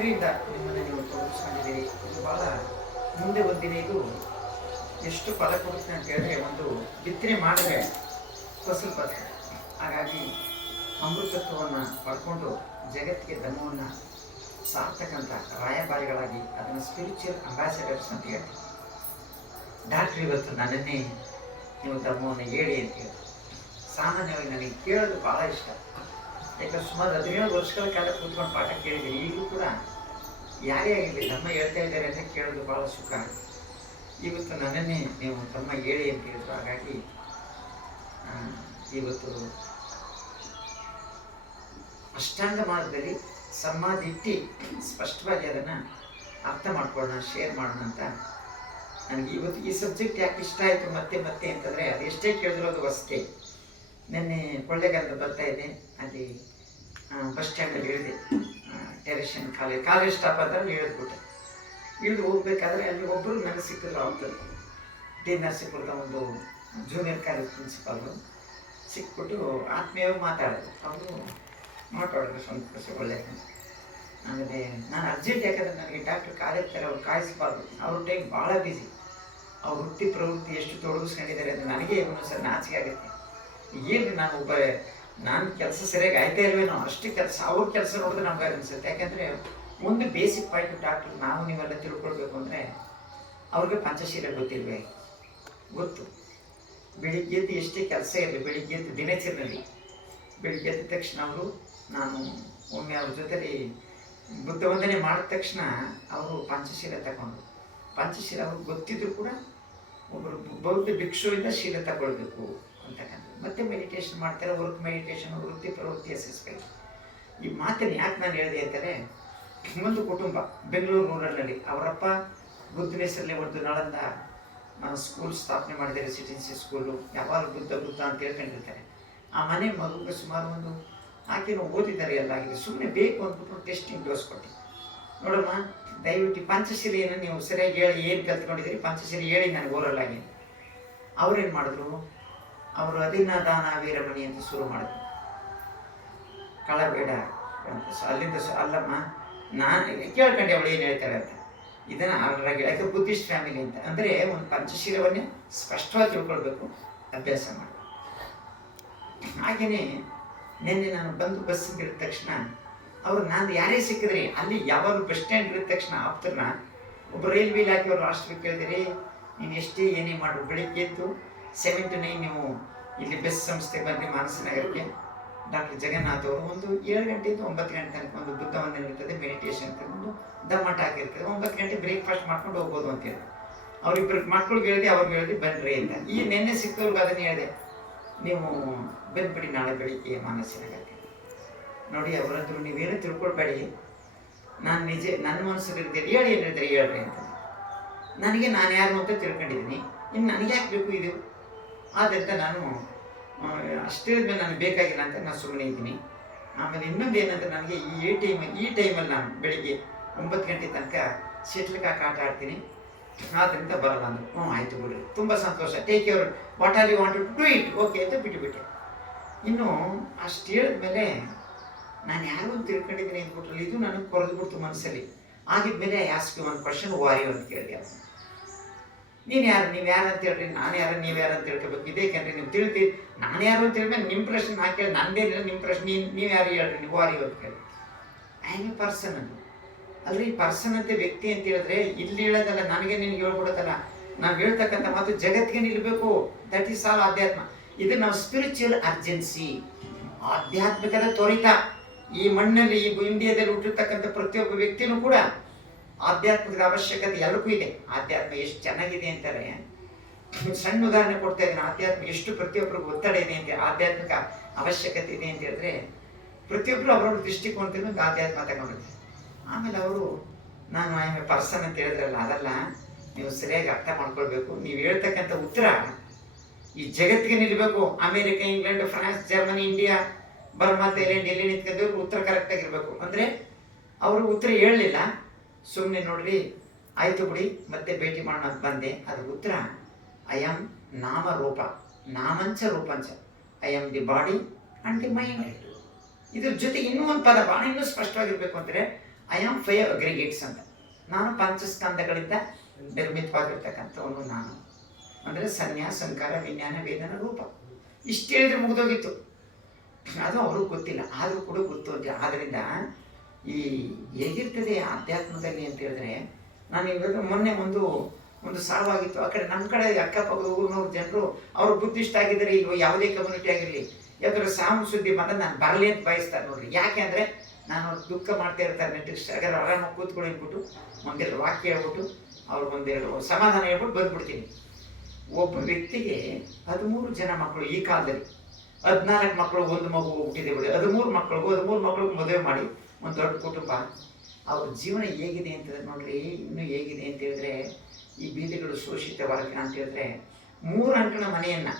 ಸಕ್ರಿಯಿಂದ ನಿಮ್ಮನ್ನು ನೀವು ತೊಡಗಿಸ್ಕೊಂಡಿದ್ದೀರಿ. ಇದು ಭಾಳ ಮುಂದೆ ಒಂದಿನ ಇದು ಎಷ್ಟು ಫಲ ಕೊಡುತ್ತೆ ಅಂತ ಹೇಳಿದ್ರೆ, ಒಂದು ಬಿತ್ತನೆ ಮಾಡಿದ್ರೆ ಫಸಲು ಬರ್ತದೆ. ಹಾಗಾಗಿ ಅಮೃತತ್ವವನ್ನು ಪಡ್ಕೊಂಡು ಜಗತ್ತಿಗೆ ಧರ್ಮವನ್ನು ಸಾರ್ತಕ್ಕಂಥ ರಾಯಭಾರಿಗಳಾಗಿ ಅದನ್ನು ಸ್ಪಿರಿಚುವಲ್ ಅಂಬಾಸಿಡರ್ಸ್ ಅಂತ ಹೇಳ್ತೀವಿ. ಡಾಕ್ಟ್ರ್ ಇವತ್ತು ನನ್ನನ್ನೇ ನೀವು ಧರ್ಮವನ್ನು ಹೇಳಿ ಅಂತ ಹೇಳಿ. ಸಾಮಾನ್ಯವಾಗಿ ನನಗೆ ಕೇಳೋದು ಭಾಳ ಇಷ್ಟ. ಯಾಕಂದ್ರೆ ಸುಮಾರು 17 ವರ್ಷಗಳ ಕಾಲ ಕೂತ್ಕೊಂಡು ಪಾಠ ಕೇಳಿದ್ದೀನಿ. ಈಗಲೂ ಕೂಡ ಯಾರೇ ಆಗಿರಲಿ ಧರ್ಮ ಹೇಳ್ತಾ ಇದ್ದಾರೆ ಅಂತ ಕೇಳೋದು ಭಾಳ ಸುಖ. ಇವತ್ತು ನನ್ನನ್ನೇ ನೀವು ಧರ್ಮ ಹೇಳಿ ಅಂತ ಹೇಳಿದ್ರು. ಹಾಗಾಗಿ ಇವತ್ತು ಅಷ್ಟಾಂಗ ಮಾರ್ಗದಲ್ಲಿ ಸಮಾಧಿಟ್ಟು ಸ್ಪಷ್ಟವಾಗಿ ಅದನ್ನು ಅರ್ಥ ಮಾಡ್ಕೊಳ್ಳೋಣ, ಶೇರ್ ಮಾಡೋಣ ಅಂತ ನನಗೆ ಇವತ್ತು ಈ ಸಬ್ಜೆಕ್ಟ್ ಯಾಕೆ ಇಷ್ಟ ಆಯಿತು ಮತ್ತೆ ಮತ್ತೆ ಅಂತಂದರೆ, ಅದು ಎಷ್ಟೇ ಕೇಳಿದ್ರು ಅದು ಹೊಸದೇ. ನೆನ್ನೆ ಕೊಳ್ಳೇಗಾಲದ ಬರ್ತಾ ಇದ್ದೆ, ಅಲ್ಲಿ ಬಸ್ ಸ್ಟ್ಯಾಂಡಲ್ಲಿ ಇಳಿದೆ. ಟೆರೆಷನ್ ಕಾಲೇಜ್ ಸ್ಟಾಪ್ ಅಂತ ಇಳಿದ್ಬಿಟ್ಟೆ. ಇಳಿದು ಹೋಗ್ಬೇಕಾದ್ರೆ ಅಲ್ಲಿ ಒಬ್ಬರು ನನಗೆ ಸಿಕ್ಕಿದ್ರು. ಅವ್ರದ್ದು ಡಿ ನರಸೀಪುರದ ಒಂದು ಜೂನಿಯರ್ ಕಾಲೇಜ್ ಪ್ರಿನ್ಸಿಪಾಲು ಸಿಕ್ಬಿಟ್ಟು ಆತ್ಮೀಯವಾಗಿ ಮಾತಾಡಿದ್ರು. ಅವರು ಮಾತಾಡಿದ್ರು ಸಂತೋಷ ಒಳ್ಳೆ. ಆಮೇಲೆ ನಾನು ಅರ್ಜೆಂಟ್, ಯಾಕಂದರೆ ನನಗೆ ಡಾಕ್ಟ್ರ್ ಕಾಲೇಜ್ ಥರ ಅವ್ರು ಕಾಯಿಸಬಾರ್ದು. ಅವ್ರ ಟೈಮ್ ಭಾಳ ಬ್ಯುಸಿ. ಅವ್ರ ವೃತ್ತಿ ಪ್ರವೃತ್ತಿ ಎಷ್ಟು ತೊಡಗಿಸ್ಕೊಂಡಿದ್ದಾರೆ ಅದು ನನಗೆ ಒಂದೊಂದ್ಸರಿ ನಾಚಿಕೆ ಆಗುತ್ತೆ. ಏನು ನಾನು ಕೆಲಸ ಸರಿಯಾಗಿ ಆಯ್ತಾ ಇಲ್ವೇನೋ, ಅಷ್ಟು ಕೆಲಸ ಅವ್ರ ಕೆಲಸ ನೋಡಿದ್ರೆ ನಮ್ಗೆ ಅನಿಸುತ್ತೆ. ಯಾಕೆಂದರೆ ಒಂದು ಬೇಸಿಕ್ ಪಾಯಿಂಟ್ ಡಾಕ್ಟ್ರ್ ನಾವು ನೀವೆಲ್ಲ ತಿಳ್ಕೊಳ್ಬೇಕು ಅಂದರೆ, ಅವ್ರಿಗೆ ಪಂಚಶೀಲ ಗೊತ್ತಿಲ್ವೇ? ಗೊತ್ತು. ಬೆಳಿಗ್ಗೆ ಎದ್ದು ಎಷ್ಟೇ ಕೆಲಸ ಇರಲಿ, ಬೆಳಿಗ್ಗೆ ಎದ್ದು ದಿನಚರಿನಲ್ಲಿ ಬೆಳಿಗ್ಗೆ ಎದ್ದ ತಕ್ಷಣ ಅವರು, ನಾನು ಒಮ್ಮೆ ಅವ್ರ ಜೊತೆಲಿ ಬುದ್ಧ ವಂದನೆ ಮಾಡಿದ ತಕ್ಷಣ ಅವರು ಪಂಚಶೀಲ ತಗೊಂಡು, ಪಂಚಶೀಲ ಅವ್ರಿಗೆ ಗೊತ್ತಿದ್ರು ಕೂಡ ಒಬ್ಬರು ಬೌದ್ಧ ಭಿಕ್ಷುವಿಂದ ಶೀಲ ತಗೊಳ್ಬೇಕು ಅಂತಕ್ಕಂಥದ್ದು. ಮತ್ತೆ ಮೆಡಿಟೇಷನ್ ಮಾಡ್ತಾರೆ. ವರ್ಕ್ ಮೆಡಿಟೇಷನ್, ವೃತ್ತಿ ಪ್ರವೃತ್ತಿ ಎಸೆಸ್ಬೇಕು. ಈ ಮಾತನ್ನು ಯಾಕೆ ನಾನು ಹೇಳಿದೆ ಅಂತಂದರೆ, ಒಂದು ಕುಟುಂಬ ಬೆಂಗಳೂರು ರೂರಲ್ನಲ್ಲಿ ಅವರಪ್ಪ ಬುದ್ಧನ ಹೆಸರಲ್ಲಿ ಒಂದು ನಳಂದ ಸ್ಕೂಲ್ ಸ್ಥಾಪನೆ ಮಾಡಿದ್ದಾರೆ, ರೆಸಿಡೆನ್ಸಿ ಸ್ಕೂಲು. ಯಾವಾಗ ಬುದ್ಧ ಬುದ್ಧ ಅಂತ ಹೇಳ್ಕೊಂಡಿರ್ತಾರೆ. ಆ ಮನೆ ಮಗುಗೆ ಸುಮಾರು ಒಂದು ಆಕೆನೂ ಓದಿದ್ದಾರೆ, ಎಲ್ಲ ಆಗಿದೆ. ಸುಮ್ಮನೆ ಬೇಕು ಅಂದ್ಬಿಟ್ಟು ಟೆಸ್ಟಿಂಗ್ ಡೋಸ್ ಕೊಟ್ಟು, ನೋಡಮ್ಮ ದಯವಿಟ್ಟು ಪಂಚಶೀಲೆಯನ್ನು ನೀವು ಸರಿಯಾಗಿ ಹೇಳಿ, ಏನು ಕಲ್ತ್ಕೊಂಡಿದ್ದೀರಿ ಪಂಚಶೀಲೆ ಹೇಳಿ ನನಗೆ ಓರಲ್ಲಾಗಿ. ಅವ್ರೇನು ಮಾಡಿದ್ರು, ಅವರು ಅಧಿನಾದಾನ ವೀರಮಣಿ ಅಂತ ಶುರು ಮಾಡಿದ್ರು. ಕಳಬೇಡ ಅಂತ. ಅಲ್ಲಿಂದ ಅಲ್ಲಮ್ಮ ನಾನು ಕೇಳ್ಕೊಂಡೆ ಅವಳು ಏನು ಹೇಳ್ತಾರೆ ಅಂತ. ಇದನ್ನು ಅವ್ರಾಗಿ ಯಾಕೆ ಬುದ್ಧಿಸ್ಟ್ ಫ್ಯಾಮಿಲಿ ಅಂತ ಅಂದರೆ, ಒಂದು ಪಂಚಶೀಲವನ್ನೇ ಸ್ಪಷ್ಟವಾಗಿ ತಿಳ್ಕೊಳ್ಬೇಕು, ಅಭ್ಯಾಸ ಮಾಡಿ. ಹಾಗೆಯೇ ನಿನ್ನೆ ನಾನು ಬಂದು ಬಸ್ಸಿಗೆ ಇಳಿದ ತಕ್ಷಣ ಅವರು, ನಾನು ಯಾರೇ ಸಿಕ್ಕಿದ್ರಿ ಅಲ್ಲಿ ಯಾವಾಗ ಬಸ್ ಸ್ಟ್ಯಾಂಡ್ ಇಳಿದ ತಕ್ಷಣ ಆಪ್ತರನ್ನ ಒಬ್ಬರು ರೈಲ್ವೆ ಇಲಾಖೆಯವರು ರಾಷ್ಟ್ರಕ್ಕೆ ಕೇಳಿದಿರಿ, ನೀನು ಎಷ್ಟೇ ಏನೇ ಮಾಡು, ಬೆಳಿಗ್ಗೆ ಎದ್ದು 7 to 9 ನೀವು ಇಲ್ಲಿ ಬೆಸ್ಟ್ ಸಂಸ್ಥೆಗೆ ಬಂದರೆ ಮಾನಸನಗರಕ್ಕೆ. ಡಾಕ್ಟರ್ ಜಗನ್ನಾಥ್ ಅವರು ಒಂದು 7 ಗಂಟೆಯಿಂದ 9 ಗಂಟೆ ತನಕ ಒಂದು ಬುದ್ಧ ವಂದನೆ ಇರ್ತದೆ, ಮೆಡಿಟೇಷನ್ ಇರ್ತದೆ, ಒಂದು ದಮ್ಮಟ ಆಗಿರ್ತದೆ. 9 ಗಂಟೆ ಬ್ರೇಕ್ಫಾಸ್ಟ್ ಮಾಡ್ಕೊಂಡು ಹೋಗ್ಬೋದು ಅಂತ ಹೇಳಿ ಅವ್ರಿಬ್ಬರಿಗೆ ಮಕ್ಕಳಿಗೆ ಹೇಳಿದೆ, ಅವ್ರಿಗೆ ಹೇಳಿದೆ ಬನ್ನಿರಿ ಅಂತ. ಈ ನಿನ್ನೆ ಸಿಕ್ಕವ್ರಿಗೆ ಅದನ್ನು ಹೇಳಿದೆ, ನೀವು ಬಂದ್ಬಿಡಿ ನಾಳೆ ಬೆಳಿಗ್ಗೆ ಮಾನಸನಗರಕ್ಕೆ. ನೋಡಿ ಅವರಂದ್ರು, ನೀವೇನು ತಿಳ್ಕೊಳ್ಬೇಡಿ, ನಾನು ನನ್ನ ಮನಸ್ಸಲ್ಲಿರ್ತೀನಿ, ಹೇಳಿ ಏನು ಹೇಳ್ತಾರೆ ಹೇಳ್ರಿ ಅಂತ. ನನಗೆ ನಾನು ಯಾರು ಅಂತ ತಿಳ್ಕೊಂಡಿದ್ದೀನಿ, ಇನ್ನು ನನಗೆ ಯಾಕೆ ಬೇಕು ಇದು? ಆದ್ದರಿಂದ ನಾನು ಅಷ್ಟೇ ಮೇಲೆ ನನಗೆ ಬೇಕಾಗಿಲ್ಲ ಅಂತ ನಾನು ಸುಮ್ಮನೆ ಇದ್ದೀನಿ. ಆಮೇಲೆ ಇನ್ನೊಂದು ಏನಂದರೆ, ನನಗೆ ಈ ಟೈಮಲ್ಲಿ ನಾನು ಬೆಳಿಗ್ಗೆ 9 ಗಂಟೆ ತನಕ ಶಟ್ಲ್ ಕಾಕ್ ಆಟ ಆಡ್ತೀನಿ, ಆದ್ದರಿಂದ ಬರಲ್ಲ ಅಂದರು. ಆಯಿತು ಬಿಡ್ರಿ, ತುಂಬ ಸಂತೋಷ, take care, what are you want to do it, okay ಅಂತ ಬಿಟ್ಟುಬಿಟ್ಟೆ. ಇನ್ನು ಅಷ್ಟು ಹೇಳಿದ್ಮೇಲೆ ನಾನು ಯಾರು ಅಂತ ತಿಳ್ಕೊಂಡಿದ್ದೀನಿ ಅಂದ್ಬಿಟ್ರಲ್ಲಿ ಇದು ನನಗೆ ಕೊರೆದ್ಬಿಡ್ತು ಮನಸ್ಸಲ್ಲಿ. ಆಗಿದ್ಮೇಲೆ ಆಸ್ಕ್ ಯು ಒಂದು ಕ್ವಶನ್, ವಾರಿ ಅಂತ ಕೇಳಿದೆ. ಅವ್ರು, ನೀವು ಯಾರು ಅಂತ ಹೇಳ್ರಿ, ನಾನು ಯಾರು ನೀವು ಯಾರು ಅಂತ ತಿಳ್ಕೊಬೇಕು. ಇದೇ ಕಣ್ರಿ ನೀವು ತಿಳ್ತೀರಿ, ನಾನು ಯಾರು ಅಂತ ಹೇಳಿದ್ಮೇಲೆ ನಿಮ್ಮ ಪ್ರಶ್ನೆ ನಾ ಕೇಳಿ, ನಂದೇನಿಲ್ಲ ನಿಮ್ಮ ಪ್ರಶ್ನೆ, ನೀವು ಯಾರು ಹೇಳ್ರಿ, ನೀವು ವಾರಿ ಅಂತ ಕೇಳಿ. ಐ ಆಮ್ ಎ ಪರ್ಸನ್ ಅದು. ಅಲ್ರಿ ಪರ್ಸನ್ ಅಂತ ವ್ಯಕ್ತಿ ಅಂತ ಹೇಳಿದ್ರೆ ಇಲ್ಲಿ ಹೇಳೋದಲ್ಲ, ನನಗೆ ನಿನಗೆ ಹೇಳ್ಬಿಡುತ್ತಲ್ಲ. ನಾವು ಹೇಳ್ತಕ್ಕಂಥ ಮಾತು ಜಗತ್ತಿಗೆ ನಿಲ್ಲಬೇಕು. ದಟ್ ಈಸ್ ಆಲ್ ಆಧ್ಯಾತ್ಮ. ಇದು ನಾವು ಸ್ಪಿರಿಚುವಲ್ ಅರ್ಜೆನ್ಸಿ, ಆಧ್ಯಾತ್ಮಿಕದ ತ್ವರಿತ. ಈ ಮಣ್ಣಲ್ಲಿ ಈ ಇಂಡಿಯಾದಲ್ಲಿ ಹುಟ್ಟಿರ್ತಕ್ಕಂಥ ಪ್ರತಿಯೊಬ್ಬ ವ್ಯಕ್ತಿನೂ ಕೂಡ ಆಧ್ಯಾತ್ಮಿಕದ ಅವಶ್ಯಕತೆ ಎಲ್ಲರಿಗೂ ಇದೆ. ಆಧ್ಯಾತ್ಮ ಎಷ್ಟು ಚೆನ್ನಾಗಿದೆ ಅಂತಾರೆ, ಸಣ್ಣ ಉದಾಹರಣೆ ಕೊಡ್ತಾ ಇದ್ದೀನಿ. ಆಧ್ಯಾತ್ಮ ಎಷ್ಟು ಪ್ರತಿಯೊಬ್ಬರಿಗೂ ಒತ್ತಡ ಇದೆ ಅಂತ, ಆಧ್ಯಾತ್ಮಿಕ ಅವಶ್ಯಕತೆ ಇದೆ ಅಂತ ಹೇಳಿದ್ರೆ ಪ್ರತಿಯೊಬ್ಬರು ಅವರವ್ರ ದೃಷ್ಟಿಕೋನದಿಂದ ಆಧ್ಯಾತ್ಮ ತಗೊಂಡಿರ್ತಾರೆ. ಆಮೇಲೆ ಅವರು, ನಾನು ಐ ಆಮ್ ಎ ಪರ್ಸನ್ ಅಂತ ಹೇಳಿದ್ರಲ್ಲ, ಅದಲ್ಲ, ನೀವು ಸರಿಯಾಗಿ ಅರ್ಥ ಮಾಡ್ಕೊಳ್ಬೇಕು. ನೀವು ಹೇಳ್ತಕ್ಕಂಥ ಉತ್ತರ ಈ ಜಗತ್ತಿಗೆ ನಿಲ್ಲಬೇಕು. America, England, France, Germany, India, Burma, Thailand ಎಲ್ಲಿ ನಿಂತ್ಕೊಂಡಿದ್ರು ಉತ್ತರ ಕರೆಕ್ಟಾಗಿರ್ಬೇಕು. ಅಂದರೆ ಅವರು ಉತ್ತರ ಹೇಳಲಿಲ್ಲ, ಸುಮ್ಮನೆ ನೋಡ್ರಿ ಆಯಿತು ಬಿಡಿ ಮತ್ತೆ ಭೇಟಿ ಮಾಡೋಣ ಅಂತ ಬಂದೆ. ಅದು ಉತ್ತರ, ಐ ಆಮ್ ನಾಮರೂಪ, ನಾಮಂಚ ರೂಪಂಚ, I am the body and the mind. ಇದ್ರ ಜೊತೆಗೆ ಇನ್ನೂ ಒಂದು ಪದ ಭಾಳ ಇನ್ನೂ ಸ್ಪಷ್ಟವಾಗಿರ್ಬೇಕು ಅಂದರೆ, ಐ ಆಮ್ 5 ಅಗ್ರಿಗೇಟ್ಸ್ ಅಂತ. ನಾನು ಪಂಚಸ್ಕಂದಗಳಿಂದ ನಿರ್ಮಿತವಾಗಿರ್ತಕ್ಕಂಥವನು ನಾನು. ಅಂದರೆ ಸನ್ಯಾಸ, ಸಂಕಾರ, ವಿಜ್ಞಾನ, ವೇದನ, ರೂಪ. ಇಷ್ಟು ಹೇಳಿದ್ರೆ ಮುಗಿದೋಗಿತ್ತು. ಅದು ಅವ್ರಿಗೆ ಗೊತ್ತಿಲ್ಲ, ಆದರೂ ಕೂಡ ಗೊತ್ತು ಅಂತ. ಆದ್ದರಿಂದ ಈ ಹೇಗಿರ್ತದೆ ಆಧ್ಯಾತ್ಮದಲ್ಲಿ ಅಂತ ಹೇಳಿದ್ರೆ, ನಾನು ಇವಾಗ ಮೊನ್ನೆ ಒಂದು ಸಾವಾಗಿತ್ತು. ಆ ಕಡೆ ನಮ್ಮ ಕಡೆ ಅಕ್ಕಪಕ್ಕದ ಊರಿನವ್ರು ಜನರು ಅವ್ರ ಬುದ್ಧಿಷ್ಟ ಆಗಿದ್ದಾರೆ. ಈಗ ಯಾವುದೇ ಕಮ್ಯುನಿಟಿ ಆಗಿರಲಿ, ಯಾಕಂದ್ರೆ ಸಾವು ಸುದ್ದಿ ಮಾತ್ರ ನಾನು ಬರಲಿ ಅಂತ ಬಯಸ್ತಾರೆ ನೋಡ್ರಿ. ಯಾಕೆ ಅಂದರೆ ನಾನು ಅವ್ರು ದುಃಖ ಮಾಡ್ತಾ ಇರ್ತಾರೆ ನೆಟ್ಟಿಷ್ಟ. ಹಾಗಾದ್ರೆ ಆರಾಮಾಗಿ ಕೂತ್ಕೊಂಡು ಹೇಳ್ಬಿಟ್ಟು ಒಂದೆರಡು ವಾಕ್ಯ ಹೇಳ್ಬಿಟ್ಟು ಒಂದೆರಡು ಸಮಾಧಾನ ಹೇಳ್ಬಿಟ್ಟು ಬಂದ್ಬಿಡ್ತೀನಿ. ಒಬ್ಬ ವ್ಯಕ್ತಿಗೆ 13 ಜನ ಮಕ್ಕಳು ಈ ಕಾಲದಲ್ಲಿ, 14 ಮಕ್ಕಳು, ಒಂದು ಮಗು ಹುಟ್ಟಿದೆ ಬಿಡಿ, 13 ಮಕ್ಕಳಿಗೂ ಮದುವೆ ಮಾಡಿ ಒಂದು ದೊಡ್ಡ ಕುಟುಂಬ. ಅವ್ರ ಜೀವನ ಹೇಗಿದೆ ಅಂತಂದ್ರೆ ನೋಡ್ರಿ, ಇನ್ನೂ ಹೇಗಿದೆ ಅಂತ ಹೇಳಿದ್ರೆ, ಈ ಬೀದಿಗಳು ಶೋಷಿತ ವರ್ಗ ಅಂತ ಹೇಳಿದ್ರೆ 3 ಅಂಕಣ ಮನೆಯನ್ನ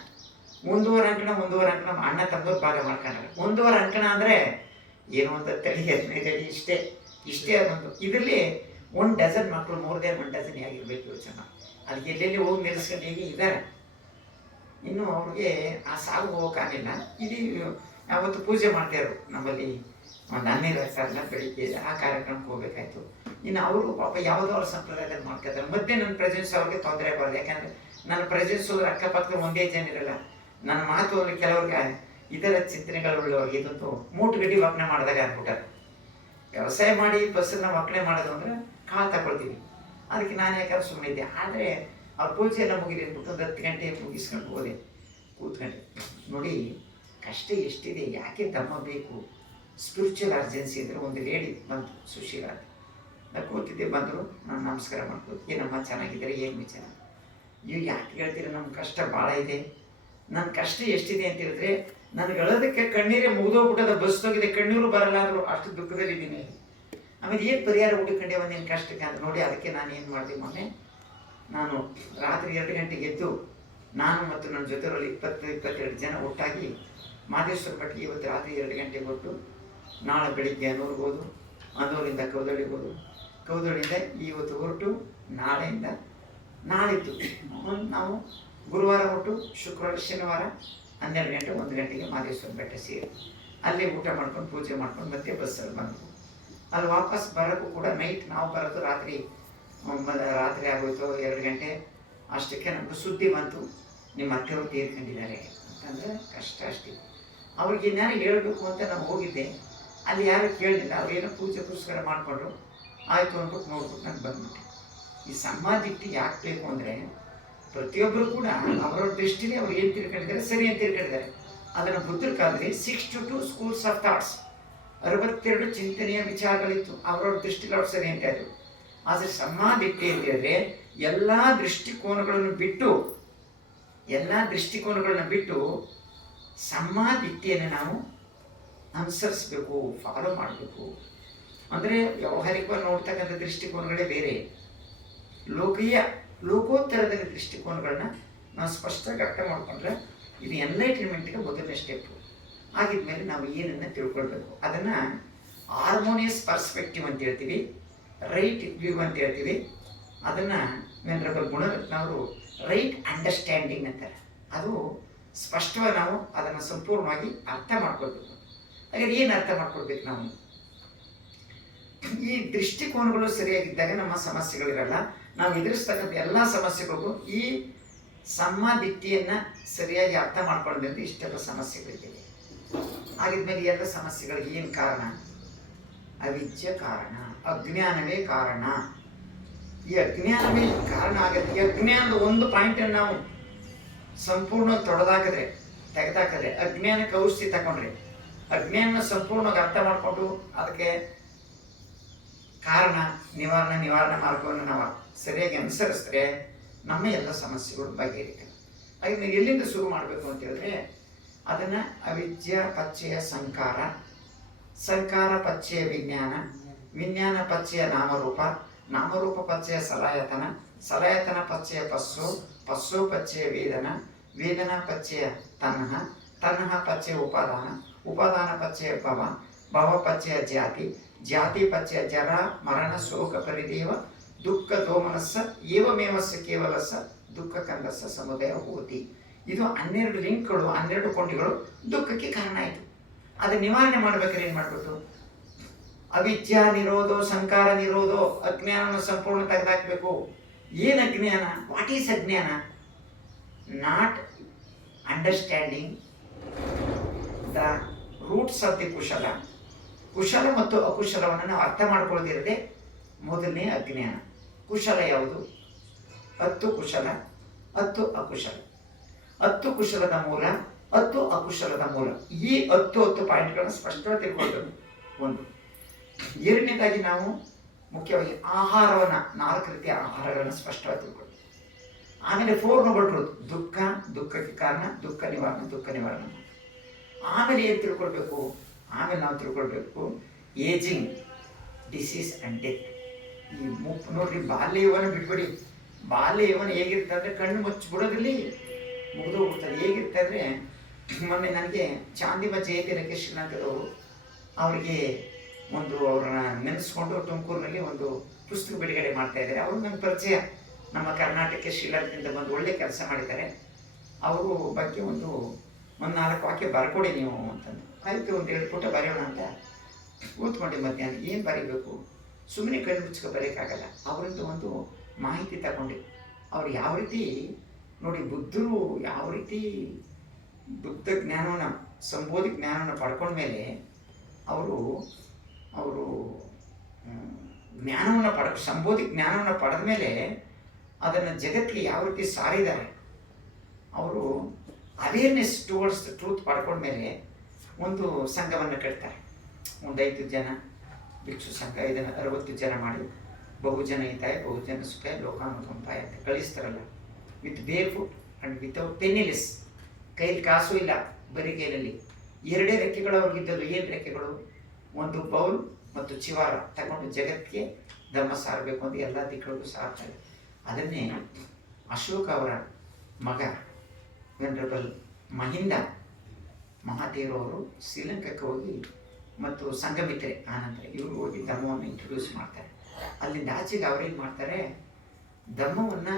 1.5 ಅಂಕಣ ಅಣ್ಣ ತಮ್ಮದವ್ರು ಭಾಗ ಮಾಡ್ಕೊಂಡ್ರೆ. 1.5 ಅಂಕಣ ಅಂದ್ರೆ ಏನು ಅಂತ ತಳಿ 15 ಅಡಿ ಇಷ್ಟೇ ಒಂದು. ಇದರಲ್ಲಿ 1 ಡಜನ್ ಮಕ್ಕಳು, 1 ಡಜನ್ ಹೇಗಿರ್ಬೇಕು ಯೋಚನೆ. ಅದಕ್ಕೆ ಎಲ್ಲೆಲ್ಲಿ ಹೋಗಿ ನಿಲ್ಲಿಸ್ಕೊಂಡು ಹೇಗೆ ಇದ್ದಾರೆ. ಇನ್ನು ಅವ್ರಿಗೆ ಆ ಸಾವು ಹೋಗೋಕ್ಕಾಗಿಲ್ಲ. ಇದು ಯಾವತ್ತು ಪೂಜೆ ಮಾಡ್ತಾಯಿದ್ರು ನಮ್ಮಲ್ಲಿ, ಒಂದು ಅನ್ನಿರಲ್ಲ ಬೆಳಿಗ್ಗೆ ಆ ಕಾರ್ಯಕ್ರಮಕ್ಕೆ ಹೋಗ್ಬೇಕಾಯ್ತು. ಇನ್ನು ಅವರು ಪಾಪ ಯಾವುದೋ ಅವ್ರ ಸಂಪ್ರದಾಯದಲ್ಲಿ ಮಾಡ್ಕೊತಾರೆ. ಮತ್ತೆ ನನ್ನ ಪ್ರೆಸೆನ್ಸ್ ಅವ್ರಿಗೆ ತೊಂದರೆ ಬರಲ್ಲ. ಯಾಕಂದರೆ ನನ್ನ ಪ್ರೆಸೆನ್ಸ್ ಹೋದ್ರೆ ಅಕ್ಕಪಕ್ಕ ಒಂದೇ ಜನ ಇರಲ್ಲ. ನನ್ನ ಮಾತು ಅಂದ್ರೆ ಕೆಲವ್ರಿಗೆ ಇದರ ಚಿಂತನೆಗಳುಳ್ಳವ್ರಿಗೆ ಇದೊಂದು ಮೂಟುಗಡ್ಡಿ ಒಕ್ಕಣೆ ಮಾಡಿದಾಗ ಅಂದ್ಬಿಟ್ಟಾರೆ. ವ್ಯವಸಾಯ ಮಾಡಿ ಫಸಲನ್ನ ಒಕ್ಕಣೆ ಮಾಡೋದು ಅಂದರೆ ಕಾಳು ತಗೊಳ್ತೀವಿ. ಅದಕ್ಕೆ ನಾನು ಯಾಕಂದ್ರೆ ಸುಮ್ಮನಿದ್ದೆ. ಆದರೆ ಅವ್ರ ಪೂಜೆ ಎಲ್ಲ ಮುಗಿಲಿ ಅಂದ್ಬಿಟ್ಟು ಒಂದು 10 ಗಂಟೆ ಮುಗಿಸ್ಕೊಂಡು ಹೋದೆ, ಕೂತ್ಕೊಂಡೆ. ನೋಡಿ ಕಷ್ಟ ಎಷ್ಟಿದೆ, ಯಾಕೆ ದಮ್ಮ ಬೇಕು. ಸ್ಪಿರಿಚುವಲ್ ಅರ್ಜೆನ್ಸಿ ಅಂದರೆ ಒಂದು ಲೇಡಿ ಬಂತು, ಸುಶೀಲ ಅಂತ. ನಾನು ಕೂತಿದ್ದೆ, ಬಂದರು. ನಾನು ನಮಸ್ಕಾರ ಮಾಡ್ಬೋದು, ಏನಮ್ಮ ಚೆನ್ನಾಗಿದ್ದಾರೆ, ಏನು ವಿಚಾರ? ನೀವು ಯಾಕೆ ಹೇಳ್ತೀರ? ನಮ್ಮ ಕಷ್ಟ ಭಾಳ ಇದೆ. ನನ್ನ ಕಷ್ಟ ಎಷ್ಟಿದೆ ಅಂತ ಹೇಳಿದ್ರೆ, ನನಗೆ ಅಳೋದಕ್ಕೆ ಕಣ್ಣೀರೇ ಮುಗಿದೋಗ್ಬಿಟ್ಟದ, ಬಸ್ಸೋಗಿದೆ, ಕಣ್ಣೀರು ಬರಲ್ಲ ಅಂದರು, ಅಷ್ಟು ದುಃಖದಲ್ಲಿದ್ದೀನಿ. ಆಮೇಲೆ ಏನು ಪರಿಹಾರ ಹುಡುಕೊಂಡೆ ಒಂದೇನು ಕಷ್ಟಕ್ಕೆ ಅಂತ ನೋಡಿ. ಅದಕ್ಕೆ ನಾನು ಏನು ಮಾಡಿದೆ, ಮೊನ್ನೆ ನಾನು ರಾತ್ರಿ 2 ಗಂಟೆಗೆ ಎದ್ದು, ನಾನು ಮತ್ತು ನನ್ನ ಜೊತೆಯಲ್ಲಿ 20-22 ಜನ ಒಟ್ಟಾಗಿ ಮಾದೇಶ್ವರ ಮಠಕ್ಕೆ ಇವತ್ತು ರಾತ್ರಿ 2 ಗಂಟೆಗೆ ಹೊರಟು ನಾಳೆ ಬೆಳಿಗ್ಗೆ ಅನ್ನೂರ್ಗೆ ಹೋದು, ಅನ್ನೂರಿಂದ ಕೌದಳ್ಳಿಗೆ ಹೋದು, ಕೌದಳ್ಳಿಯಿಂದ ಇವತ್ತು ಹೊರಟು ನಾಳಿದ್ದು ನಾವು ಗುರುವಾರ ಹೊರಟು ಶುಕ್ರವಾರ ಶನಿವಾರ 12 ಗಂಟೆ 1 ಗಂಟೆಗೆ ಮಾದೇಶ್ವರ ಬೆಟ್ಟ ಸೇರಿ ಅಲ್ಲೇ ಊಟ ಮಾಡ್ಕೊಂಡು ಪೂಜೆ ಮಾಡ್ಕೊಂಡು ಮತ್ತೆ ಬಸ್ಸಲ್ಲಿ ಬಂದು ಅಲ್ಲಿ ವಾಪಸ್ ಬರೋಕ್ಕೂ ಕೂಡ ನೈಟ್ ನಾವು ಬರೋದು ರಾತ್ರಿ ಆಗೋಯ್ತು 2 ಗಂಟೆ ಅಷ್ಟಕ್ಕೆ. ನಮಗೂ ಸುದ್ದಿ ಬಂತು, ನಿಮ್ಮ ಅತ್ತೆಯವರು ತೀರ್ಕೊಂಡಿದ್ದಾರೆ ಅಂತಂದರೆ ಕಷ್ಟ ಅಷ್ಟೇ. ಅವ್ರಿಗೆ ಏನಾರು ಹೇಳಬೇಕು ಅಂತ ನಾವು ಹೋಗಿದ್ದೆ, ಅಲ್ಲಿ ಯಾರು ಕೇಳಲಿಲ್ಲ. ಅವ್ರೇನೋ ಪೂಜೆ ಪುರಸ್ಕಾರ ಮಾಡಿಕೊಂಡ್ರು, ಆಯಿತು ಅಂದ್ಬಿಟ್ಟು ನೋಡ್ಬಿಟ್ಟು ನಾನು ಬಂದ್ಬಿಟ್ಟೆ. ಈ ಸಮಾಧಿಟ್ಟು ಯಾಕೆ ಬೇಕು ಅಂದರೆ, ಪ್ರತಿಯೊಬ್ಬರು ಕೂಡ ಅವರವ್ರ ದೃಷ್ಟಿನೇ ಅವ್ರು ಏನು ತಿಳ್ಕೊಂಡಿದ್ದಾರೆ ಸರಿ ಅಂತ ತಿಳ್ಕೊಂಡಿದ್ದಾರೆ. ಅದನ್ನು ಬುದ್ಧರ ಕಾಲದಲ್ಲಿ 62 ಸ್ಕೂಲ್ಸ್ ಆಫ್ ಥಾಟ್ಸ್, 62 ಚಿಂತನೆಯ ವಿಚಾರಗಳಿತ್ತು. ಅವರವ್ರ ದೃಷ್ಟಿಲಿ ಅವ್ರು ಸರಿ ಅಂತ ಇದ್ರು. ಆದರೆ ಸಮಾಧಿಟ್ಟೆ ಅಂತ ಹೇಳಿದ್ರೆ ಎಲ್ಲ ದೃಷ್ಟಿಕೋನಗಳನ್ನು ಬಿಟ್ಟು ಸಮಾಧಿಟ್ಟೆಯನ್ನು ನಾವು ಅನುಸರಿಸಬೇಕು, ಫಾಲೋ ಮಾಡಬೇಕು. ಅಂದರೆ ವ್ಯಾವಹಾರಿಕವಾಗಿ ನೋಡ್ತಕ್ಕಂಥ ದೃಷ್ಟಿಕೋನಗಳೇ ಬೇರೆ, ಲೋಕೋತ್ತರದಲ್ಲಿ ದೃಷ್ಟಿಕೋನಗಳನ್ನ ನಾವು ಸ್ಪಷ್ಟವಾಗಿ ಅರ್ಥ ಮಾಡಿಕೊಂಡ್ರೆ ಇದು ಎನ್ಲೈಟನ್ಮೆಂಟ್ಗೆ ಮೊದಲನೇ ಸ್ಟೆಪ್ಪು. ಆಗಿದ್ಮೇಲೆ ನಾವು ಏನನ್ನು ತಿಳ್ಕೊಳ್ಬೇಕು, ಅದನ್ನು ಹಾರ್ಮೋನಿಯಸ್ ಪರ್ಸ್ಪೆಕ್ಟಿವ್ ಅಂತ ಹೇಳ್ತೀವಿ, ರೈಟ್ ವ್ಯೂ ಅಂತ ಹೇಳ್ತೀವಿ. ಅದನ್ನು ವೆನರಬಲ್ ಗುಣರತ್ನ ಅವರು ರೈಟ್ ಅಂಡರ್ಸ್ಟ್ಯಾಂಡಿಂಗ್ ಅಂತಾರೆ. ಅದು ಸ್ಪಷ್ಟವಾಗಿ ನಾವು ಅದನ್ನು ಸಂಪೂರ್ಣವಾಗಿ ಅರ್ಥ ಮಾಡ್ಕೊಳ್ಬೇಕು. ಹಾಗಾದ್ರೆ ಏನು ಅರ್ಥ ಮಾಡ್ಕೊಳ್ಬೇಕು ನಾವು? ಈ ದೃಷ್ಟಿಕೋನಗಳು ಸರಿಯಾಗಿದ್ದಾಗ ನಮ್ಮ ಸಮಸ್ಯೆಗಳಿರಲ್ಲ. ನಾವು ಎದುರಿಸ್ತಕ್ಕಂಥ ಎಲ್ಲ ಸಮಸ್ಯೆಗಳಿಗೂ ಈ ಸಮಾಧಿಟ್ಟಿಯನ್ನು ಸರಿಯಾಗಿ ಅರ್ಥ ಮಾಡ್ಕೊಳ್ಳೋದ್ರಿಂದ ಇಷ್ಟೆಲ್ಲ ಸಮಸ್ಯೆಗಳಿದೆ. ಆಗಿದ್ಮೇಲೆ ಎಲ್ಲ ಸಮಸ್ಯೆಗಳಿಗೆ ಏನು ಕಾರಣ? ಅವಿದ್ಯೆ ಕಾರಣ, ಅಜ್ಞಾನವೇ ಕಾರಣ. ಈ ಅಜ್ಞಾನವೇ ಕಾರಣ ಆಗುತ್ತೆ. ಈ ಅಜ್ಞಾನದ ಒಂದು ಪಾಯಿಂಟನ್ನು ನಾವು ಸಂಪೂರ್ಣ ತೆಗೆದಾಕಿದ್ರೆ, ಅಜ್ಞಾನಕ್ಕೆ ಔಷಧಿ ತಗೊಂಡ್ರೆ, ಅಜ್ಞಾನ ಸಂಪೂರ್ಣವಾಗಿ ಅರ್ಥ ಮಾಡಿಕೊಂಡು ಅದಕ್ಕೆ ಕಾರಣ ನಿವಾರಣೆ ಮಾರ್ಗವನ್ನು ನಾವು ಸರಿಯಾಗಿ ಅನುಸರಿಸಿದ್ರೆ ನಮ್ಮ ಎಲ್ಲ ಸಮಸ್ಯೆಗಳು ಬಗೆಹರಿತವೆ. ಹಾಗೆ ನೀವು ಎಲ್ಲಿಂದ ಶುರು ಮಾಡಬೇಕು ಅಂತ ಹೇಳಿದ್ರೆ, ಅದನ್ನು ಅವಿದ್ಯ ಪಚ್ಚಯ ಸಂಕಾರ ಪಚ್ಚಯ ವಿಜ್ಞಾನ ಪಚ್ಚಯ ನಾಮರೂಪ ಪಚ್ಚಯ ಸಲಯತನ ಪಚ್ಚಯ ಪಸ್ಸು ಪಚ್ಚಯ ವೇದನ ಪಚ್ಚಯ ತನ್ನಹ ಪಚ್ಚಯ ಉಪಾದಾನ ಪಚ್ಚಯ ಭವ ಪಚ್ಚಯ ಜಾತಿ ಪಚ್ಚಯ ಜರ ಮರಣ ಶೋಕ ಪರಿದೇವ ದುಃಖ ದೋಮನಸ್ಸ ಏವಮೇವಸ್ಸ ಕೇವಲಸ್ಸ ದುಃಖ ಕಂದಸ್ಸ ಸಮುದಾಯ ಹೋತಿ. ಇದು 12 ಲಿಂಕ್ಗಳು, 12 ಕೊಂಡಿಗಳು ದುಃಖಕ್ಕೆ ಕಾರಣ ಆಯಿತು. ಅದನ್ನ ನಿವಾರಣೆ ಮಾಡ್ಬೇಕಾದ್ರೆ ಏನು ಮಾಡಬೇಕು? ಅವಿದ್ಯಾ ನಿರೋಧೋ ಸಂಕಾರ ನಿರೋಧೋ, ಅಜ್ಞಾನವನ್ನು ಸಂಪೂರ್ಣ ತೆಗೆದಾಕಬೇಕು. ಏನು ಅಜ್ಞಾನ? ವಾಟ್ ಈಸ್ ಅಜ್ಞಾನ? Not understanding the roots of the ಕುಶಲ. ಕುಶಲ ಮತ್ತು ಅಕುಶಲವನ್ನು ನಾವು ಅರ್ಥ ಮಾಡ್ಕೊಳ್ಳೋದಿರದೆ ಮೊದಲನೇ ಅಜ್ಞಾನ. ಕುಶಲ ಯಾವುದು? 10 ಕುಶಲ, 10 ಅಕುಶಲ. 10 ಕುಶಲದ ಮೂಲ, 10 ಅಕುಶಲದ ಮೂಲ. ಈ 10 ಪಾಯಿಂಟ್ಗಳನ್ನು ಸ್ಪಷ್ಟವಾಗಿ ತಿಳ್ಕೊಳ್ಬೇಕು. ಒಂದು. ಎರಡನೇದಾಗಿ ನಾವು ಮುಖ್ಯವಾಗಿ ಆಹಾರವನ್ನು, 4 ರೀತಿಯ ಆಹಾರಗಳನ್ನು ಸ್ಪಷ್ಟವಾಗಿ ತಿಳ್ಕೊಳ್ಬೇಕು. ಆಮೇಲೆ 4 ನೋಬಲ್ ಟ್ರೂತ್: ದುಃಖ, ದುಃಖಕ್ಕೆ ಕಾರಣ, ದುಃಖ ನಿವಾರಣೆ, ದುಃಖ ನಿವಾರಣೆ. ಆಮೇಲೆ ಏನು ತಿಳ್ಕೊಳ್ಬೇಕು? ಆಮೇಲೆ ನಾವು ತಿಳ್ಕೊಳ್ಬೇಕು ಏಜಿಂಗ್, ಡಿಸೀಸ್ ಆ್ಯಂಡ್ ಡೆತ್. ಈ ನೋಡ್ರಿ, ಬಾಲ್ಯ ಯೌವನ ಬಿಟ್ಬಿಡಿ. ಬಾಲ್ಯ ಯೌವನ ಹೇಗಿರುತ್ತೆ ಅಂದರೆ ಕಣ್ಣು ಮುಚ್ಚಿಬಿಡೋದ್ರಲ್ಲಿ ಮುಗಿದೋಗ್ಬಿಡ್ತಾರೆ. ಹೇಗಿರುತ್ತೆ ಅಂದರೆ, ಮೊನ್ನೆ ನನಗೆ ಚಾಂದಿಮ ಜಯಂತಿ ರಾಕೇಶ್ ಶ್ರೀನಾಥದವರು ಅವರಿಗೆ ಅವ್ರನ್ನ ನೆನೆಸ್ಕೊಂಡು ತುಮಕೂರಿನಲ್ಲಿ ಒಂದು ಪುಸ್ತಕ ಬಿಡುಗಡೆ ಮಾಡ್ತಾ ಇದ್ದಾರೆ. ಅವರು ನನ್ನ ಪರಿಚಯ, ನಮ್ಮ ಕರ್ನಾಟಕ ಶ್ರೀಲಂಕದಿಂದ ಬಂದು ಒಳ್ಳೆ ಕೆಲಸ ಮಾಡಿದ್ದಾರೆ. ಅವರು ಬಗ್ಗೆ ಒಂದು 4 ವಾಕ್ಯ ಬರ್ಕೊಡಿ ನೀವು ಅಂತಂದು. ಆಯಿತು, ಒಂದು 2 ಪುಟ ಬರೆಯೋಣ ಅಂತ ಕೂತ್ಕೊಂಡೆ. ಮಧ್ಯಾಹ್ನ ಏನು ಬರೀಬೇಕು, ಸುಮ್ಮನೆ ಕಣ್ಣು ಮುಚ್ಕೊ ಬರೆಯೋಕ್ಕಾಗಲ್ಲ. ಅವರಿಂದ ಒಂದು ಮಾಹಿತಿ ತಗೊಂಡೆ. ಅವ್ರು ಯಾವ ರೀತಿ ನೋಡಿ, ಬುದ್ಧರು ಯಾವ ರೀತಿ ಬುದ್ಧ ಜ್ಞಾನವನ್ನು, ಸಂಬೋಧಿ ಜ್ಞಾನವನ್ನು ಪಡ್ಕೊಂಡ್ಮೇಲೆ ಅವರು ಜ್ಞಾನವನ್ನು ಸಂಬೋಧಿ ಜ್ಞಾನವನ್ನು ಪಡೆದ ಮೇಲೆ ಅದನ್ನು ಜಗತ್ತಿಗೆ ಯಾವ ರೀತಿ ಸಾರಿದ್ದಾರೆ. ಅವರು ಅವೇರ್ನೆಸ್ ಟುವರ್ಡ್ಸ್ ದ ಟ್ರೂತ್ ಪಡ್ಕೊಂಡ್ಮೇಲೆ ಒಂದು ಸಂಘವನ್ನು ಕಟ್ತಾರೆ. ಒಂದು 5 ಜನ ಭಿಕ್ಷು ಸಂಘ. ಇದನ್ನು 60 ಜನ ಮಾಡಿ ಬಹುಜನ ಹಿತಾಯ ಬಹುಜನ ಸುಖಾಯ ಲೋಕಾನುಕಂಪಾಯ ಅಂತ ಕಳಿಸ್ತಾರಲ್ಲ. ವಿತ್ ಬೇರ್ ಫುಟ್ ಆ್ಯಂಡ್ ವಿತೌಟ್ ಪೆನ್ನಿಲೆಸ್. ಕೈಲಿ ಕಾಸು ಇಲ್ಲ, ಬರೀ ಕೈಯಲ್ಲಿ 2 ರೆಕ್ಕೆಗಳು ಅವ್ರಿಗಿದ್ದದ್ದು. ಏನು ರೆಕ್ಕೆಗಳು? ಒಂದು ಬೌಲ್ ಮತ್ತು ಚಿವಾರ ತಗೊಂಡು ಜಗತ್ತಿಗೆ ಧರ್ಮ ಸಾರಬೇಕು ಅಂತ ಎಲ್ಲ ದಿಕ್ಕಳಿಗೂ ಸಾರ್ತಾರೆ. ಅದನ್ನೇ ಅಶೋಕ್ ಅವರ ಮಗ ವೆನರಬಲ್ ಮಹಿಂದ ಮಹಾದೇವರವರು ಶ್ರೀಲಂಕಾಕ್ಕೆ ಹೋಗಿ, ಮತ್ತು ಸಂಘಮಿತ್ರೆ ಆನಂತರ ಇವರು ಹೋಗಿ ಧರ್ಮವನ್ನು ಇಂಟ್ರೊಡ್ಯೂಸ್ ಮಾಡ್ತಾರೆ. ಅಲ್ಲಿಂದ ಆಚೆಗೆ ಅವರೇನು ಮಾಡ್ತಾರೆ, ಧರ್ಮವನ್ನು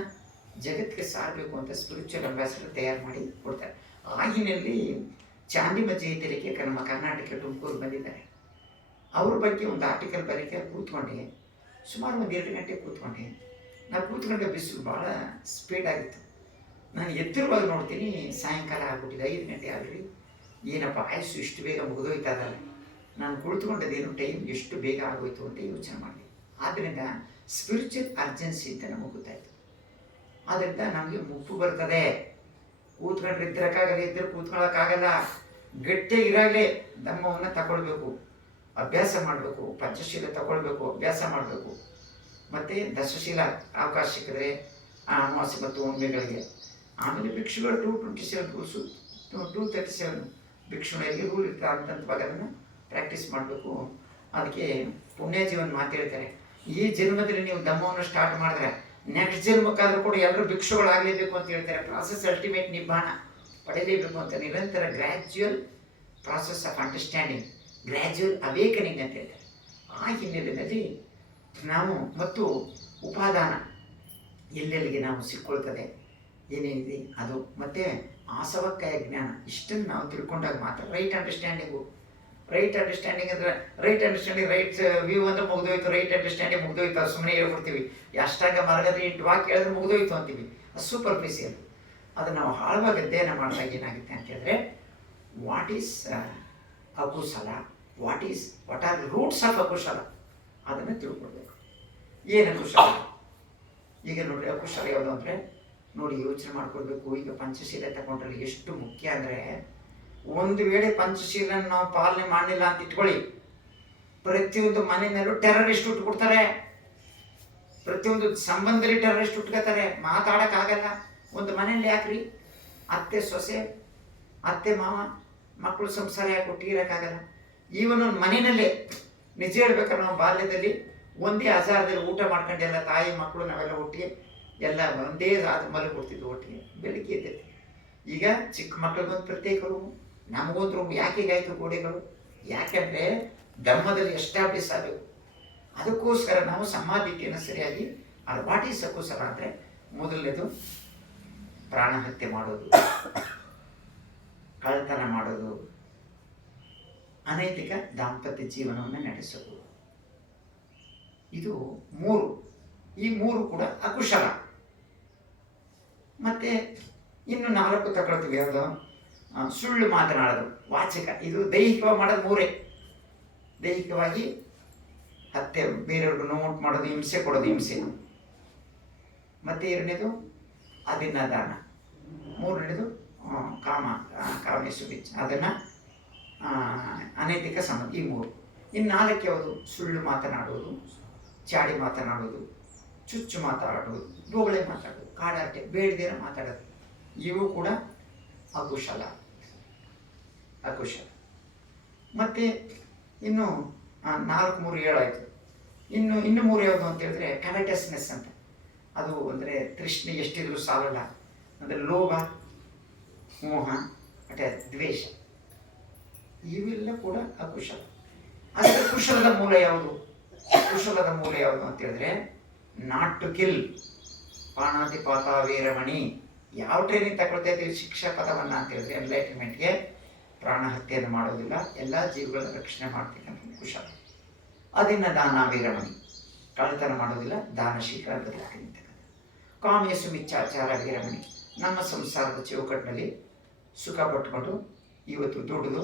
ಜಗತ್ತಿಗೆ ಸಾರಬೇಕು ಅಂತ ಸ್ಪಿರಿಚುವಲ್ ಅಂಬಾಸಿಡರ್ ತಯಾರು ಮಾಡಿ ಕೊಡ್ತಾರೆ. ಆ ಹಿನ್ನೆಲೆಯಲ್ಲಿ ಚಾಂದಿಮ ಜಯಂತಿ ನಮ್ಮ ಕರ್ನಾಟಕ ತುಮಕೂರು ಬಂದಿದ್ದಾರೆ. ಅವ್ರ ಬಗ್ಗೆ ಒಂದು ಆರ್ಟಿಕಲ್ ಬರೀಕೆ ಕೂತ್ಕೊಂಡೆ. ಸುಮಾರು ಒಂದು 2 ಗಂಟೆ ಕೂತ್ಕೊಂಡೆ. ನಾವು ಕೂತ್ಕೊಂಡೆ, ಬಿಸಿಲು ಭಾಳ ಸ್ಪೀಡಾಗಿತ್ತು. ನಾನು ಎತ್ತರವಾಗಿ ನೋಡ್ತೀನಿ, ಸಾಯಂಕಾಲ ಆಗ್ಬಿಟ್ಟಿದೆ, 5 ಗಂಟೆ ಆಗಲಿ. ಏನಪ್ಪ ಆಯಸ್ಸು ಇಷ್ಟು ಬೇಗ ಮುಗಿದೋಯ್ತದಲ್ಲ. ನಾನು ಕುಳಿತುಕೊಂಡದೇನು ಟೈಮ್ ಎಷ್ಟು ಬೇಗ ಆಗೋಯ್ತು ಅಂತ ಯೋಚನೆ ಮಾಡಿದೆ. ಆದ್ದರಿಂದ ಸ್ಪಿರಿಚುವಲ್ ಅರ್ಜೆನ್ಸಿ ಅಂತ ನಮಗೆ ಗೊತ್ತಾಯಿತು. ಆದ್ದರಿಂದ ನಮಗೆ ಮುಪ್ಪು ಬರ್ತದೆ. ಕೂತ್ಕೊಂಡ್ರೆ ಇದ್ದಕ್ಕಾಗಲ್ಲ, ಇದ್ದರೆ ಕೂತ್ಕೊಳ್ಳೋಕ್ಕಾಗಲ್ಲ. ಗಟ್ಟಿಯಾಗಿರಾಗಲೇ ಧಮ್ಮವನ್ನು ತಗೊಳ್ಬೇಕು, ಅಭ್ಯಾಸ ಮಾಡಬೇಕು. ಪಂಚಶೀಲ ತಗೊಳ್ಬೇಕು, ಅಭ್ಯಾಸ ಮಾಡಬೇಕು. ಮತ್ತು ದಶಶೀಲ ಅವಕಾಶ ಸಿಕ್ಕಿದ್ರೆ ಅಮಾವಾಸ್ಯೆ ಮತ್ತು ಹುಣ್ಣಿಮೆಗಳಿಗೆ. ಆಮೇಲೆ ಭಿಕ್ಷುಗಳು 227 ರೂಲ್ಸು, 237 ಭಿಕ್ಷುಗಳಿಗೆ ರೂಲ್ ಇರ್ತಾರೆ. ಹಂತವಾಗಿ ಅದನ್ನು ಪ್ರಾಕ್ಟೀಸ್ ಮಾಡಬೇಕು. ಅದಕ್ಕೆ ಪುಣ್ಯಜೀವನ್ ಮಾತು ಹೇಳ್ತಾರೆ, ಈ ಜನ್ಮದಲ್ಲಿ ನೀವು ಧಮ್ಮವನ್ನು ಸ್ಟಾರ್ಟ್ ಮಾಡಿದ್ರೆ ನೆಕ್ಸ್ಟ್ ಜನ್ಮಕ್ಕಾದರೂ ಕೂಡ ಎಲ್ಲರೂ ಭಿಕ್ಷುಗಳಾಗಲೇಬೇಕು ಅಂತ ಹೇಳ್ತಾರೆ. ಪ್ರಾಸೆಸ್ ಅಲ್ಟಿಮೇಟ್ ನಿಬ್ಬಾಣ ಪಡೆಯಲೇಬೇಕು ಅಂತ. ನಿರಂತರ gradual process of understanding, gradual awakening ಅಂತ ಹೇಳ್ತಾರೆ. ಆ ಹಿನ್ನೆಲೆಯಲ್ಲಿ ನಾವು ಮತ್ತು ಉಪಾದಾನ ಎಲ್ಲೆಲ್ಲಿಗೆ ನಾವು ಸಿಕ್ಕೊಳ್ತದೆ, ಏನೇನಿದೆ ಅದು, ಮತ್ತು ಆಸವಕ್ಕಯ ಜ್ಞಾನ, ಇಷ್ಟನ್ನು ನಾವು ತಿಳ್ಕೊಂಡಾಗ ಮಾತ್ರ ರೈಟ್ ಅಂಡರ್ಸ್ಟ್ಯಾಂಡಿಂಗು. ರೈಟ್ ಅಂಡರ್ಸ್ಟ್ಯಾಂಡಿಂಗ್ ಅಂದರೆ ರೈಟ್ ಅಂಡರ್ಸ್ಟ್ಯಾಂಡಿಂಗ್, ರೈಟ್ ವ್ಯೂ ಅಂದರೆ ಮುಗಿದೋಯ್ತು. ರೈಟ್ ಅಂಡರ್ಸ್ಟ್ಯಾಂಡಿಂಗ್ ಮುಗಿದೋಯ್ತು, ಅದು ಸುಮ್ಮನೆ ಹೇಳ್ಬಿಡ್ತೀವಿ. ಅಷ್ಟಾಗ ಮರಗದ್ರೆ 8 ವಾಕ್ಯ ಹೇಳಿದ್ರೆ ಮುಗಿದೋಯ್ತು ಅಂತೀವಿ. ಅದು ಸೂಪರ್ಫಿಷಿಯಲ್. ಅದು ನಾವು ಆಳವಾಗಿ ಅಧ್ಯಯನ ಮಾಡಿದಾಗ ಏನಾಗುತ್ತೆ ಅಂತ ಹೇಳಿದ್ರೆ, ವಾಟ್ ಈಸ್ ಅಕುಶಲ, ವಾಟ್ ಆರ್ ರೂಟ್ಸ್ ಆಫ್ ಅಕುಶಲ, ಅದನ್ನು ತಿಳ್ಕೊಳ್ಬೇಕು. ಏನು ಅಕುಶಲ? ಈಗ ನೋಡಿರಿ, ಅಕುಶಲ ಯಾವುದು ಅಂದರೆ ನೋಡಿ, ಯೋಚನೆ ಮಾಡ್ಕೊಳ್ಬೇಕು. ಈಗ ಪಂಚಶೀಲ ತಗೊಂಡ್ರೆ ಎಷ್ಟು ಮುಖ್ಯ ಅಂದರೆ, ಒಂದು ವೇಳೆ ಪಂಚಶೀಲನ ನಾವು ಪಾಲನೆ ಮಾಡಲಿಲ್ಲ ಅಂತ ಇಟ್ಕೊಳ್ಳಿ, ಪ್ರತಿಯೊಂದು ಮನೆಯಲ್ಲೂ ಟೆರರಿಸ್ಟ್ ಹುಟ್ಟುಕೊಡ್ತಾರೆ. ಪ್ರತಿಯೊಂದು ಸಂಬಂಧದಲ್ಲಿ ಟೆರರಿಸ್ಟ್ ಹುಟ್ಕೋತಾರೆ. ಮಾತಾಡೋಕ್ಕಾಗಲ್ಲ. ಒಂದು ಮನೇಲಿ ಯಾಕ್ರಿ ಅತ್ತೆ ಸೊಸೆ, ಅತ್ತೆ ಮಾವ, ಮಕ್ಕಳು ಸಂಸಾರ ಯಾಕೆ ಒಟ್ಟಿಗಿರೋಕ್ಕಾಗಲ್ಲ? ಈವನ್ ಒಂದು ಮನೆಯಲ್ಲೇ ನಿಜ ಹೇಳ್ಬೇಕಾದ್ರೆ ನಾವು ಬಾಲ್ಯದಲ್ಲಿ ಒಂದೇ ಆಚಾರದಲ್ಲಿ ಊಟ ಮಾಡ್ಕೊಂಡು ಎಲ್ಲ ತಾಯಿ ಮಕ್ಕಳು ನಾವೆಲ್ಲ ಒಟ್ಟಿಗೆ ಎಲ್ಲ ಒಂದೇ ಮಲಗಿಬಿಡ್ತಿದ್ವು ಒಟ್ಟಿಗೆ, ಬೆಳಿಗ್ಗೆ ಎದ್ದೈತಿ. ಈಗ ಚಿಕ್ಕ ಮಕ್ಕಳಿಗೊಂದು ಪ್ರತ್ಯೇಕ ರೂಮು, ನಮಗೊಂದು ರೂಮ್. ಯಾಕೆ ಹೀಗಾಯಿತು ಗೋಡೆಗಳು? ಯಾಕೆಂದರೆ ಧರ್ಮದಲ್ಲಿ ಎಸ್ಟಾಬ್ಲಿಷ್ ಆಗಬೇಕು. ಅದಕ್ಕೋಸ್ಕರ ನಾವು ಸಮಾಧಿಕೆಯನ್ನು ಸರಿಯಾಗಿ ವಾಟ್ ಈಸ್ ಅಕುಶಲ ಅಂದರೆ, ಮೊದಲನೇದು ಪ್ರಾಣಹತ್ಯೆ ಮಾಡೋದು, ಕಳ್ಳತನ ಮಾಡೋದು, ಅನೈತಿಕ ದಾಂಪತ್ಯ ಜೀವನವನ್ನು ನಡೆಸೋದು, ಇದು 3. ಈ 3 ಕೂಡ ಅಕುಶಲ. ಮತ್ತು ಇನ್ನು 4 ತಗೊಳ್ತೀವಿ. ಯಾವುದು? ಸುಳ್ಳು ಮಾತನಾಡೋದು, ವಾಚಕ. ಇದು ದೈಹಿಕವಾಗಿ ಮಾಡೋದು 3. ದೈಹಿಕವಾಗಿ ಹತ್ಯೆ, ಬೇರೆಯವ್ರಿಗೆ ನೋಟ್ ಮಾಡೋದು, ಹಿಂಸೆ ಕೊಡೋದು, ಹಿಂಸೆ. ಮತ್ತು 2ನೇದು ಅದಿನ್ನದಾನ. 3ನೇದು ಕಾಮೇಶು ಬಿಚ್ಚ, ಅದನ್ನು ಅನೈತಿಕ ಸಂಬಂಧ. ಈ 3. ಇನ್ನು 4 ಯಾವುದು? ಸುಳ್ಳು ಮಾತನಾಡುವುದು, ಚಾಡಿ ಮಾತನಾಡುವುದು, ಚುಚ್ಚು ಮಾತಾಡುವುದು, ಬೊಗಳೆ ಮಾತಾಡೋದು, ಕಾಡಾಟೆ, ಬೇಡದಿರ ಮಾತಾಡೋದು. ಇವು ಕೂಡ ಅಕುಶಲ. ಮತ್ತು ಇನ್ನು 4, 3, 7 ಆಯಿತು. ಇನ್ನು 3 ಯಾವುದು ಅಂತ ಹೇಳಿದ್ರೆ ಕವೆಟಸ್ನೆಸ್ ಅಂತ. ಅದು ಅಂದರೆ ತೃಷ್ಣೆ ಎಷ್ಟಿದ್ರೂ ಸಾಲಲ್ಲ. ಅಂದರೆ ಲೋಭ, ಮೋಹ, ಮತ್ತು ದ್ವೇಷ. ಇವೆಲ್ಲ ಕೂಡ ಅಕುಶಲ. ಅದಕ್ಕೆ ಕುಶಲದ ಮೂಲ ಯಾವುದು? ಕುಶಲದ ಮೂಲ ಯಾವುದು ಅಂತ ಹೇಳಿದ್ರೆ ನಾಟ್ ಟು ಕಿಲ್, ಪಾಣಾತಿಪಾತ ವೀರಮಣಿ. ಯಾವ ಟ್ರೈನಿಂಗ್ ತಗೊಳ್ತಾ ಇದ್ದೀವಿ ಶಿಕ್ಷಾ ಪದವನ್ನು ಅಂತ ಹೇಳಿದ್ರೆ ಎನ್ಲೈಟ್ಮೆಂಟ್ಗೆ ಪ್ರಾಣ ಹತ್ಯೆಯನ್ನು ಮಾಡೋದಿಲ್ಲ, ಎಲ್ಲ ಜೀವಗಳ ರಕ್ಷಣೆ ಮಾಡ್ತಕ್ಕಂಥ ಕುಶಲ. ಅದಿನ್ನ ದಾನ ವೀರಮಣಿ, ಕಳ್ಳತನ ಮಾಡೋದಿಲ್ಲ, ದಾನ ಶೀಘ್ರ ಬದಲಾಗ್ತಕ್ಕಂಥ. ಕಾಮೇಶು ಮಿಚ್ಚಾಚಾರ ವೀರಮಣಿ, ನಮ್ಮ ಸಂಸಾರದ ಚೌಕಟ್ಟಿನಲ್ಲಿ ಸುಖ ಪಟ್ಕೊಂಡು ಇವತ್ತು ದುಡಿದು